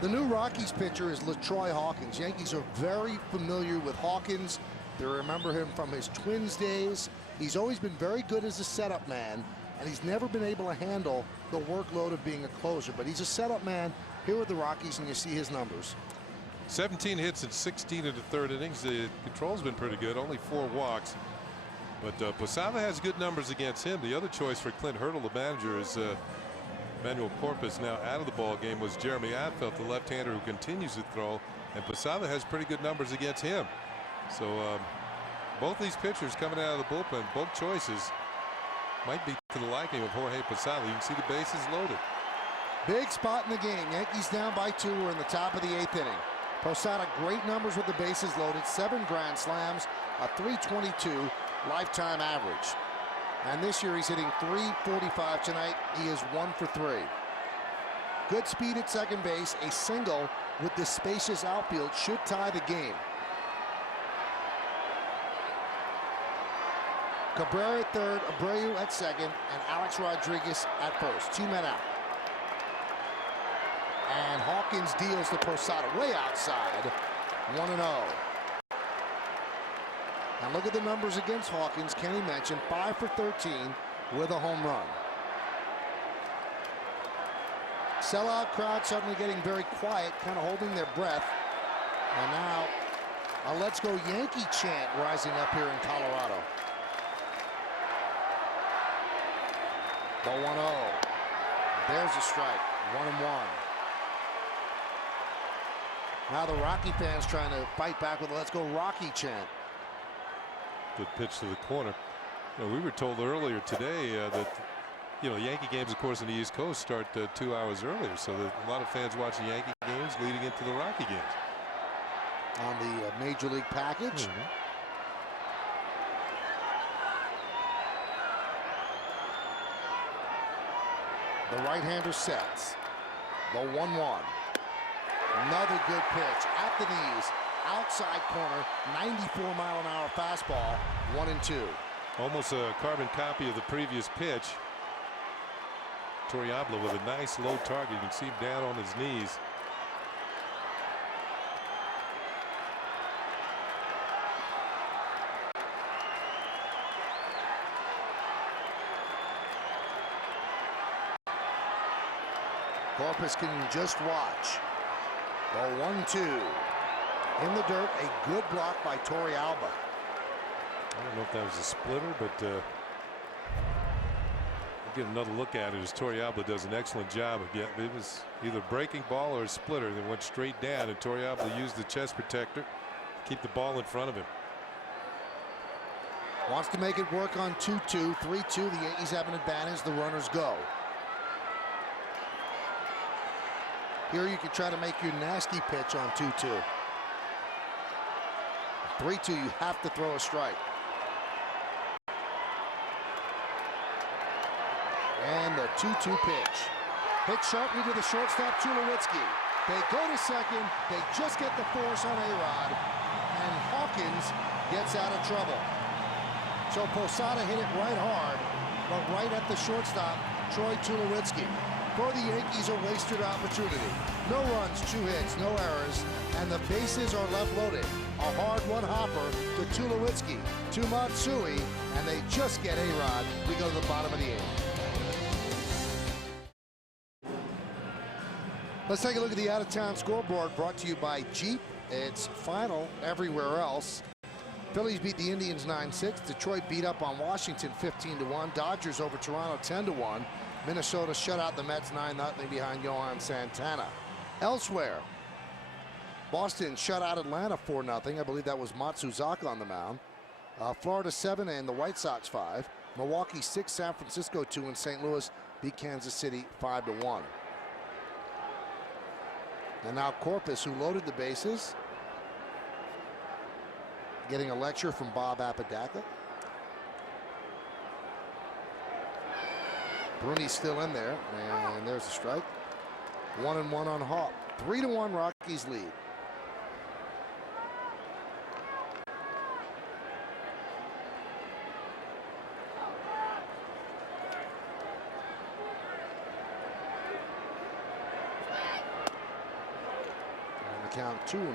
The new Rockies pitcher is LaTroy Hawkins. Yankees are very familiar with Hawkins. They remember him from his Twins days. He's always been very good as a setup man, and he's never been able to handle the workload of being a closer. But he's a setup man here with the Rockies, and you see his numbers. 17 hits in 16 in the third innings. The control's been pretty good, only 4 walks. But Posada has good numbers against him. The other choice for Clint Hurdle, the manager, is Manuel Porpoise now out of the ball game, was Jeremy Affeldt, the left-hander who continues to throw, and Posada has pretty good numbers against him. So both these pitchers coming out of the bullpen, both choices might be to the liking of Jorge Posada. You can see the bases loaded. Big spot in the game. Yankees down by 2. We're in the top of the 8th inning. Posada, great numbers with the bases loaded. 7 grand slams, a .322 lifetime average. And this year he's hitting .345 tonight. He is 1 for 3. Good speed at second base. A single with the spacious outfield should tie the game. Cabrera at third, Abreu at second, and Alex Rodriguez at first. 2 men out. And Hawkins deals to Posada way outside. 1-0. And look at the numbers against Hawkins. Kenny mentioned 5 for 13 with a home run. Sellout crowd suddenly getting very quiet, kind of holding their breath. And now a Let's Go Yankee chant rising up here in Colorado. The 1-0. There's a strike. 1-1. Now the Rocky fans trying to fight back with a Let's Go Rocky chant. Good pitch to the corner. You know, we were told earlier today that Yankee games, of course, in the East Coast start 2 hours earlier, so that a lot of fans watch the Yankee games leading into the Rocky games. On the Major League package. The right-hander sets. The 1-1. Another good pitch at the knees. Outside corner. 94-mile-an-hour fastball. 1-2. Almost a carbon copy of the previous pitch. Torrealba with a nice low target. You can see him down on his knees. Corpus can just watch. The 1-2. In the dirt, a good block by Torrealba. I don't know if that was a splitter, but we'll get another look at it as Torrealba does an excellent job of getting it. Was either breaking ball or a splitter that went straight down, and Torrealba used the chest protector to keep the ball in front of him. Wants to make it work on 2-2. 3-2. The Yankees have an advantage. The runners go. Here you can try to make your nasty pitch on 2-2. 3-2, you have to throw a strike. And the 2-2 pitch. Hit sharply to the shortstop, Tulowitzki. They go to second. They just get the force on A-Rod. And Hawkins gets out of trouble. So Posada hit it right hard, but right at the shortstop, Troy Tulowitzki. For the Yankees, a wasted opportunity. No runs, 2 hits, no errors, and the bases are left loaded. A hard one hopper to Tulowitzki, to Matsui, and they just get A-Rod. We go to the bottom of the 8th. Let's take a look at the out-of-town scoreboard brought to you by Jeep. It's final everywhere else. Phillies beat the Indians 9-6. Detroit beat up on Washington 15-1. Dodgers over Toronto 10-1. Minnesota shut out the Mets 9-0 behind Yohan Santana. Elsewhere, Boston shut out Atlanta 4-0. I believe that was Matsuzaka on the mound. Florida 7 and the White Sox 5. Milwaukee 6, San Francisco 2, and St. Louis beat Kansas City 5-1. And now Corpus, who loaded the bases, getting a lecture from Bob Apodaca. Bruni's still in there, and there's a strike. 1-1 on Hawk. 3-1 Rockies lead. And the count 2-1.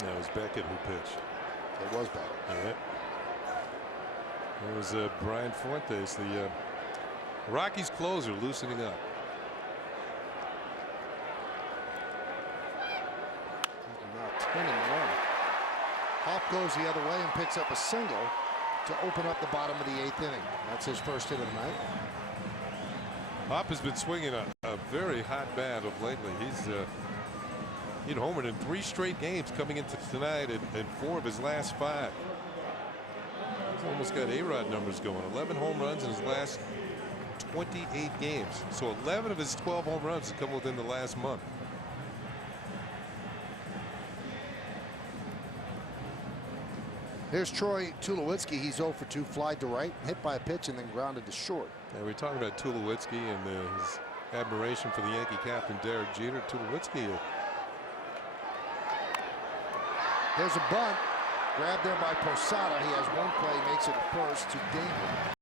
That was Beckett who pitched. It was Beckett. Yeah. It was Brian Fuentes, the Rockies closer, loosening up. Now 10-1. Hop goes the other way and picks up a single to open up the bottom of the 8th inning. That's his first hit of the night. Hop has been swinging a very hot bat of lately. He'd homered in 3 straight games coming into tonight, and 4 of his last 5. He's almost got A-Rod numbers going. 11 home runs in his last 28 games. So 11 of his 12 home runs have come within the last month. Here's Troy Tulowitzki. He's 0 for 2, fly to right, hit by a pitch, and then grounded to short. Yeah, we're talking about Tulowitzki and his admiration for the Yankee captain Derek Jeter. Tulowitzki. There's a bunt. Grabbed there by Posada. He has one play, makes it a first to Damon.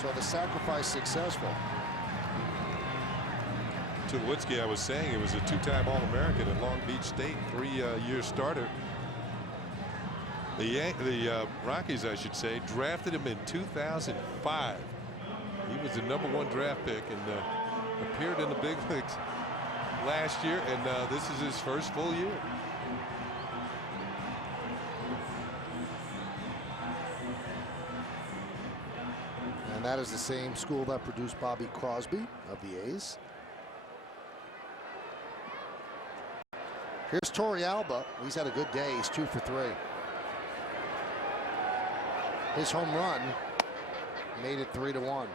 So the sacrifice successful. Tulowitzki, I was saying, it was a 2-time All-American at Long Beach State, 3-year starter. The Rockies, I should say, drafted him in 2005. He was the #1 draft pick and appeared in the big leagues last year, and this is his first full year. And that is the same school that produced Bobby Crosby of the A's. Here's Torrealba. He's had a good day. He's 2 for 3. His home run made it 3-1.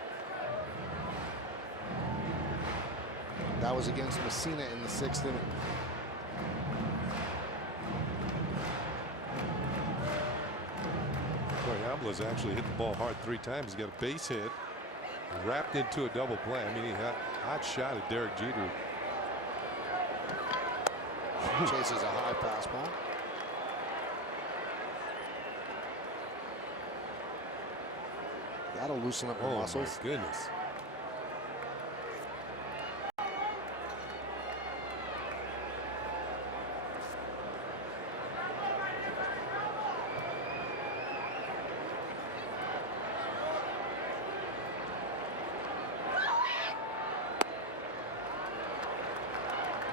That was against Messina in the 6th inning. Torrealba's actually hit the ball hard 3 times. He got a base hit, wrapped into a double play. I mean, he had a hot shot at Derek Jeter. Chases a high fastball. That'll loosen up the muscles. My goodness.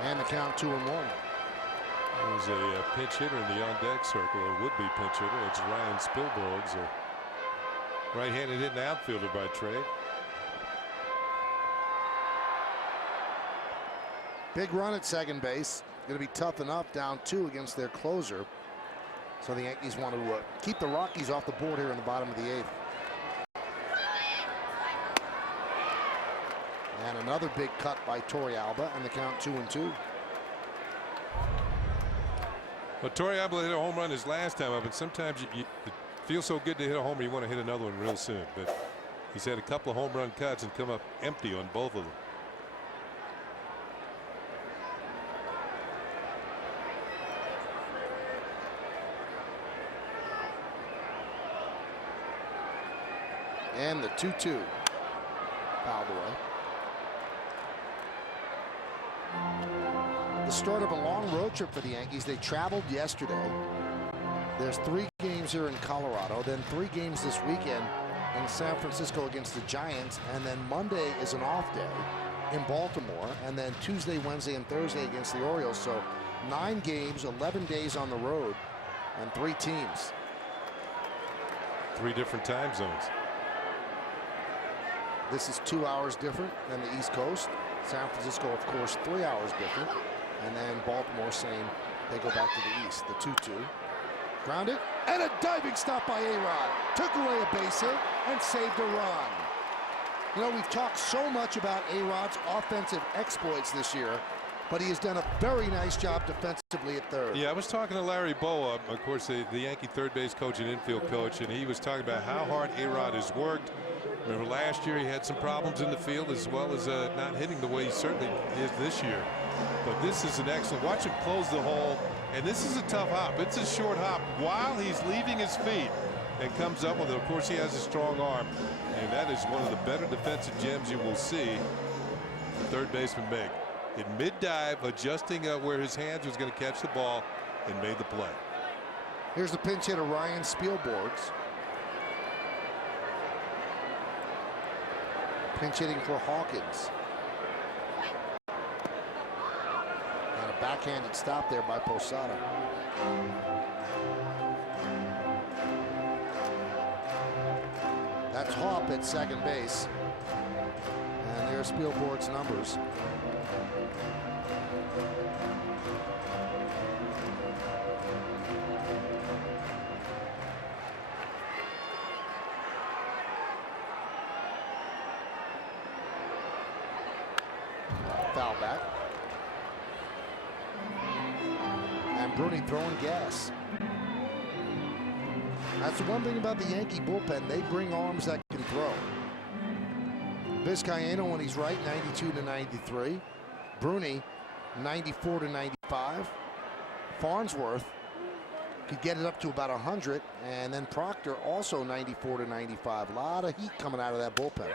And the count 2-1. There's a pinch hitter in the on-deck circle, or would-be pinch hitter. It's Ryan Spilborghs, a right-handed hitting outfielder by trade. Big run at second base. Going to be tough enough, down 2 against their closer. So the Yankees want to keep the Rockies off the board here in the bottom of the 8th. And another big cut by Torrealba, and the count 2-2. Well, Torrealba hit a home run his last time up, and sometimes it feels so good to hit a homer, you want to hit another one real soon. But he's had a couple of home run cuts and come up empty on both of them. And the 2-2 fouled away. The start of a long road trip for the Yankees. They traveled yesterday. There's 3 games here in Colorado, then 3 games this weekend in San Francisco against the Giants, and then Monday is an off day in Baltimore, and then Tuesday, Wednesday, and Thursday against the Orioles. So 9 games, 11 days on the road, and 3 teams. 3 different time zones. This is 2 hours different than the East Coast. San Francisco, of course, 3 hours different. And then Baltimore saying they go back to the east. The 2-2. Grounded. And a diving stop by A-Rod. Took away a base hit and saved a run. You know, we've talked so much about A-Rod's offensive exploits this year, but he has done a very nice job defensively at third. Yeah, I was talking to Larry Boa, of course, the Yankee third base coach and infield coach, and he was talking about how hard A-Rod has worked. Remember last year he had some problems in the field as well as not hitting the way he certainly is this year. But this is an excellent. Watch him close the hole, and this is a tough hop. It's a short hop while he's leaving his feet and comes up with it. Of course, he has a strong arm, and that is one of the better defensive gems you will see the third baseman make. In mid-dive, adjusting where his hands was going to catch the ball, and made the play. Here's the pinch hitter, Ryan Spielborgs. Pinch hitting for Hawkins. And a backhanded stop there by Posada. That's Hop at second base. And there's Spielborg's numbers. Foul back. And Bruni throwing gas. That's the one thing about the Yankee bullpen. They bring arms that can throw. Vizcaino, when he's right, 92 to 93. Bruni, 94 to 95. Farnsworth could get it up to about 100. And then Proctor, also 94 to 95. A lot of heat coming out of that bullpen.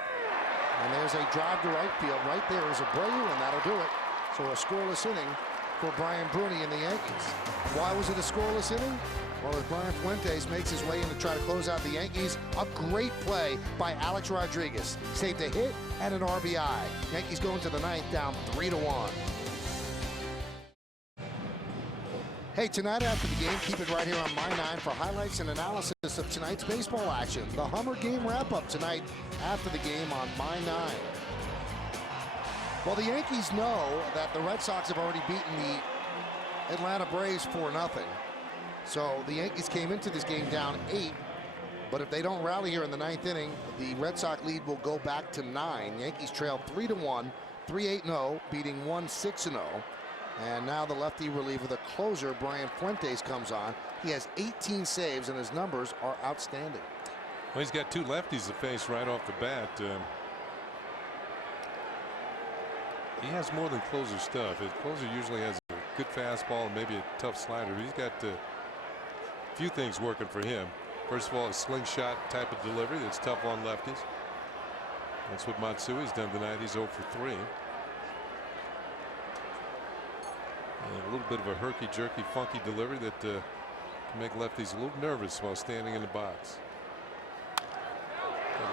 And there's a drive to right field. Right there is Abreu, and that'll do it. So a scoreless inning for Brian Bruni and the Yankees. Why was it a scoreless inning? Well, as Brian Fuentes makes his way in to try to close out the Yankees, a great play by Alex Rodriguez. Saved a hit and an RBI. Yankees go into the ninth down 3-1. Hey, tonight after the game, keep it right here on My 9 for highlights and analysis of tonight's baseball action. The Hummer game wrap-up tonight after the game on My 9. Well, the Yankees know that the Red Sox have already beaten the Atlanta Braves 4-0. So the Yankees came into this game down 8. But if they don't rally here in the ninth inning, the Red Sox lead will go back to 9. Yankees trail 3-1, 3-8-0, beating 1-6-0. And now the lefty reliever, the closer, Brian Fuentes, comes on. He has 18 saves, and his numbers are outstanding. Well, he's got two lefties to face right off the bat. He has more than closer stuff. His closer usually has a good fastball and maybe a tough slider. He's got a few things working for him. First of all, a slingshot type of delivery that's tough on lefties. That's what Matsui's done tonight. He's 0 for 3. And a little bit of a herky-jerky, funky delivery that can make lefties a little nervous while standing in the box. A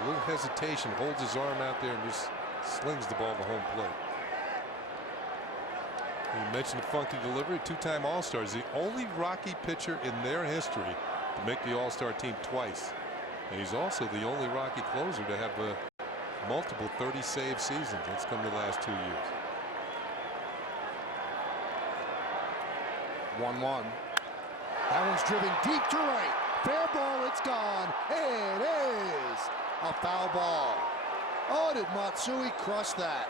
little hesitation, holds his arm out there and just slings the ball to home plate. You mentioned the funky delivery, two-time All-Star. He's the only Rocky pitcher in their history to make the All-Star team twice. And he's also the only Rocky closer to have multiple 30-save seasons. That's come the last 2 years. 1-1. That one's driven deep to right. Fair ball, it's gone. It is a foul ball. Oh, did Matsui crush that?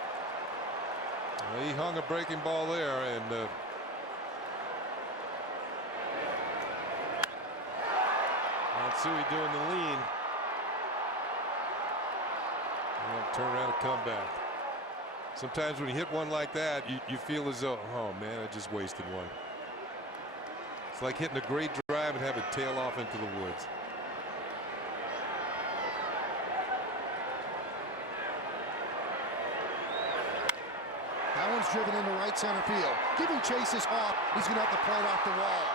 Well, he hung a breaking ball there, and Matsui doing the lean. And turn around and come back. Sometimes when you hit one like that, you feel as though, oh man, I just wasted one. It's like hitting a great drive and have it tail off into the woods. That one's driven into right center field. Giving chase is off. He's going to have to play it off the wall.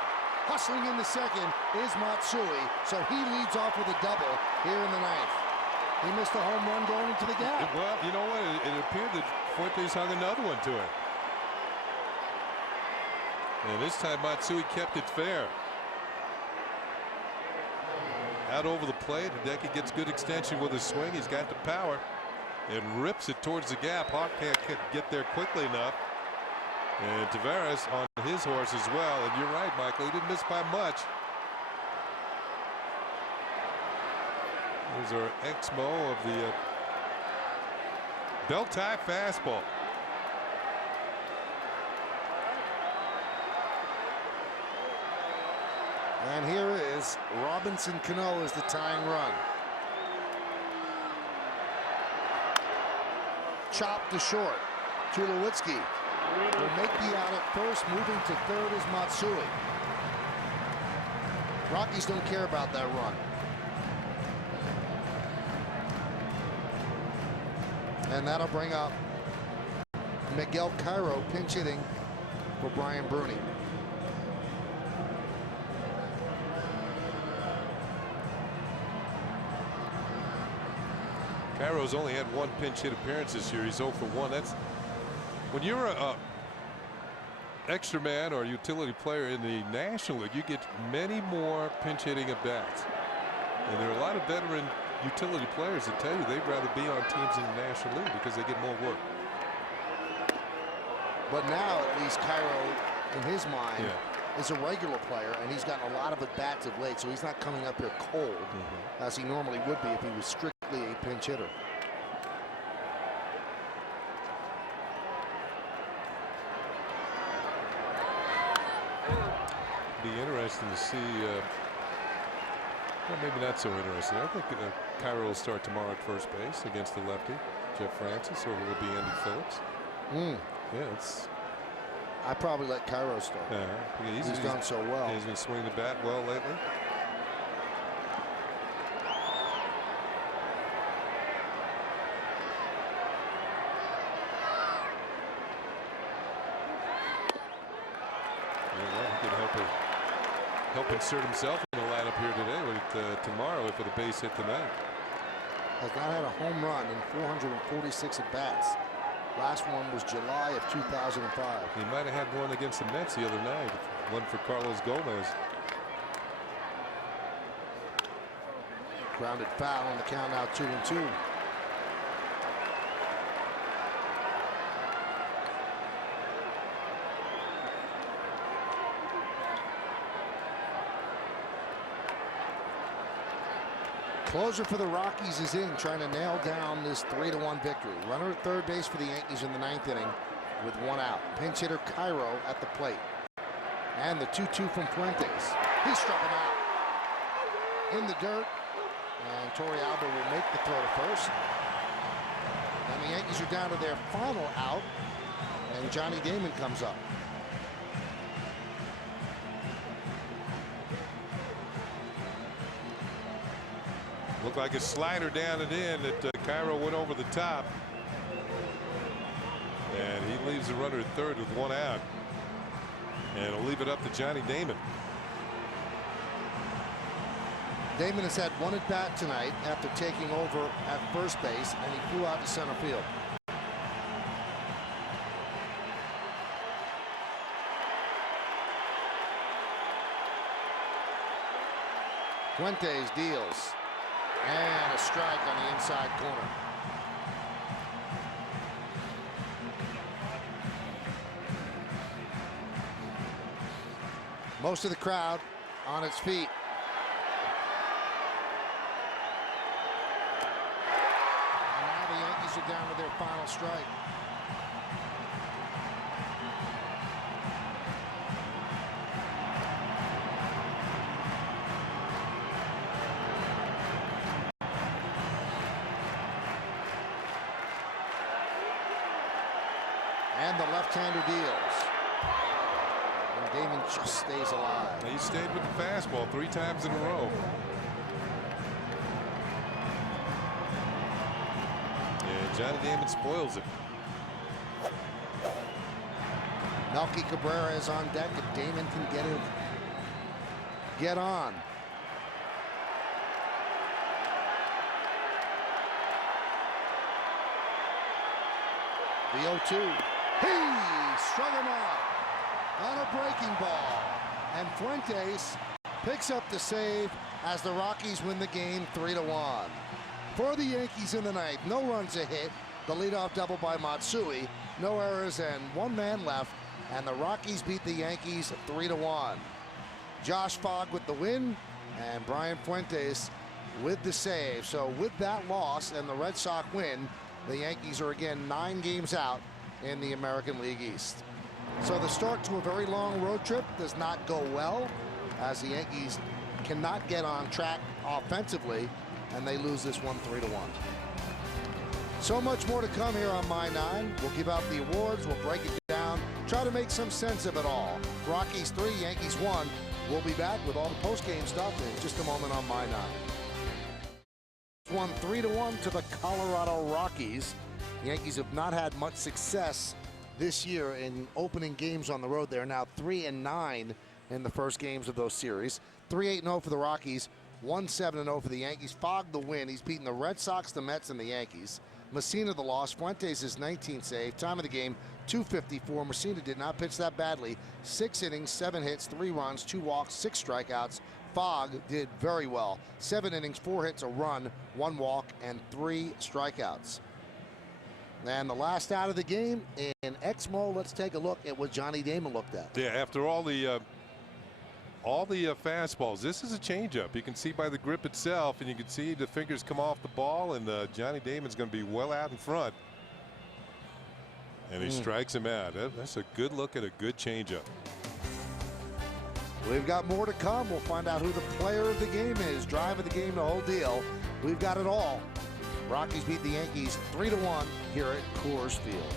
Hustling in the second is Matsui, so he leads off with a double here in the ninth. He missed a home run going into the gap. Well, you know what? It appeared that Fuentes hung another one to it. And this time Matsui kept it fair. Out over the plate. Hideki gets good extension with his swing. He's got the power and rips it towards the gap. Hawk can't get there quickly enough. And Tavares on his horse as well. And you're right, Michael. He didn't miss by much. There's our ex-Mo of the Belt tie fastball. And here is Robinson Cano as the tying run. Chopped to short. Tulowitzki will make the out at first. Moving to third is Matsui. Rockies don't care about that run. And that'll bring up Miguel Cairo pinch hitting for Brian Bruni. Cairo's only had one pinch hit appearance this year. He's 0 for 1. That's when you're a extra man or utility player in the National League, you get many more pinch hitting at bats. And there are a lot of veteran utility players that tell you they'd rather be on teams in the National League because they get more work. But now at least Cairo, in his mind, is a regular player, and he's gotten a lot of at-bats of late, so he's not coming up here cold as he normally would be if he was strictly a pinch hitter. Be interesting to see. Well, maybe not so interesting. I think Cairo will start tomorrow at first base against the lefty, Jeff Francis, or will it be Andy Phillips? Yeah, it's. I probably let Cairo start. He's done so well. He's been swinging the bat well lately. He could help insert himself in the lineup here today, but tomorrow for the base hit tonight. Has not had a home run in 446 at bats. Last one was July of 2005. He might have had one against the Mets the other night. One for Carlos Gomez. Grounded foul on the count, now 2-2. Closer for the Rockies is in, trying to nail down this 3-1 victory. Runner at third base for the Yankees in the 9th inning with 1 out. Pinch hitter Cairo at the plate. And the 2-2 from Fuentes. He struck him out in the dirt. And Torey Alba will make the throw to first. And the Yankees are down to their final out. And Johnny Damon comes up. Looked like a slider down and in that Cairo went over the top. And he leaves the runner at third with 1 out. And he'll leave it up to Johnny Damon. Damon has had 1 at bat tonight after taking over at first base, and he flew out to center field. Fuentes deals. And a strike on the inside corner. Most of the crowd on its feet. And now the Yankees are down to their final strike. And the left-hander deals. And Damon just stays alive. He stayed with the fastball 3 times in a row. Yeah, Johnny Damon spoils it. Melky Cabrera is on deck if Damon can get on. The 0-2. He struck him out on a breaking ball. And Fuentes picks up the save as the Rockies win the game 3-1. For the Yankees in the 9th, no runs a hit. The leadoff double by Matsui. No errors and 1 man left. And the Rockies beat the Yankees 3-1. Josh Fogg with the win and Brian Fuentes with the save. So with that loss and the Red Sox win, The Yankees are again 9 games out in the American League East. So the start to a very long road trip does not go well, as the Yankees cannot get on track offensively, and they lose this one 3-1. So much more to come here on My 9. We'll give out the awards, we'll break it down, try to make some sense of it all. Rockies 3, Yankees 1. We'll be back with all the post-game stuff in just a moment on My 9. Won 3-1 to the Colorado Rockies. The Yankees have not had much success this year in opening games on the road. They're now 3-9 in the first games of those series. 3-8-0 for the Rockies, 1-7-0 for the Yankees. Fogg the win. He's beaten the Red Sox, the Mets, and the Yankees. Messina the loss. Fuentes is 19th save. Time of the game, 2:54. Messina did not pitch that badly. 6 innings, 7 hits, 3 runs, 2 walks, 6 strikeouts. Fogg did very well. 7 innings, 4 hits, a run, 1 walk, and 3 strikeouts. And the last out of the game in Exmo, let's take a look at what Johnny Damon looked at. Yeah, after all the fastballs, this is a changeup. You can see by the grip itself, and you can see the fingers come off the ball, and Johnny Damon's going to be well out in front. And he strikes him out. That's a good look at a good changeup. We've got more to come. We'll find out who the player of the game is, drive of the game, the whole deal. We've got it all. Rockies beat the Yankees 3-1 here at Coors Field.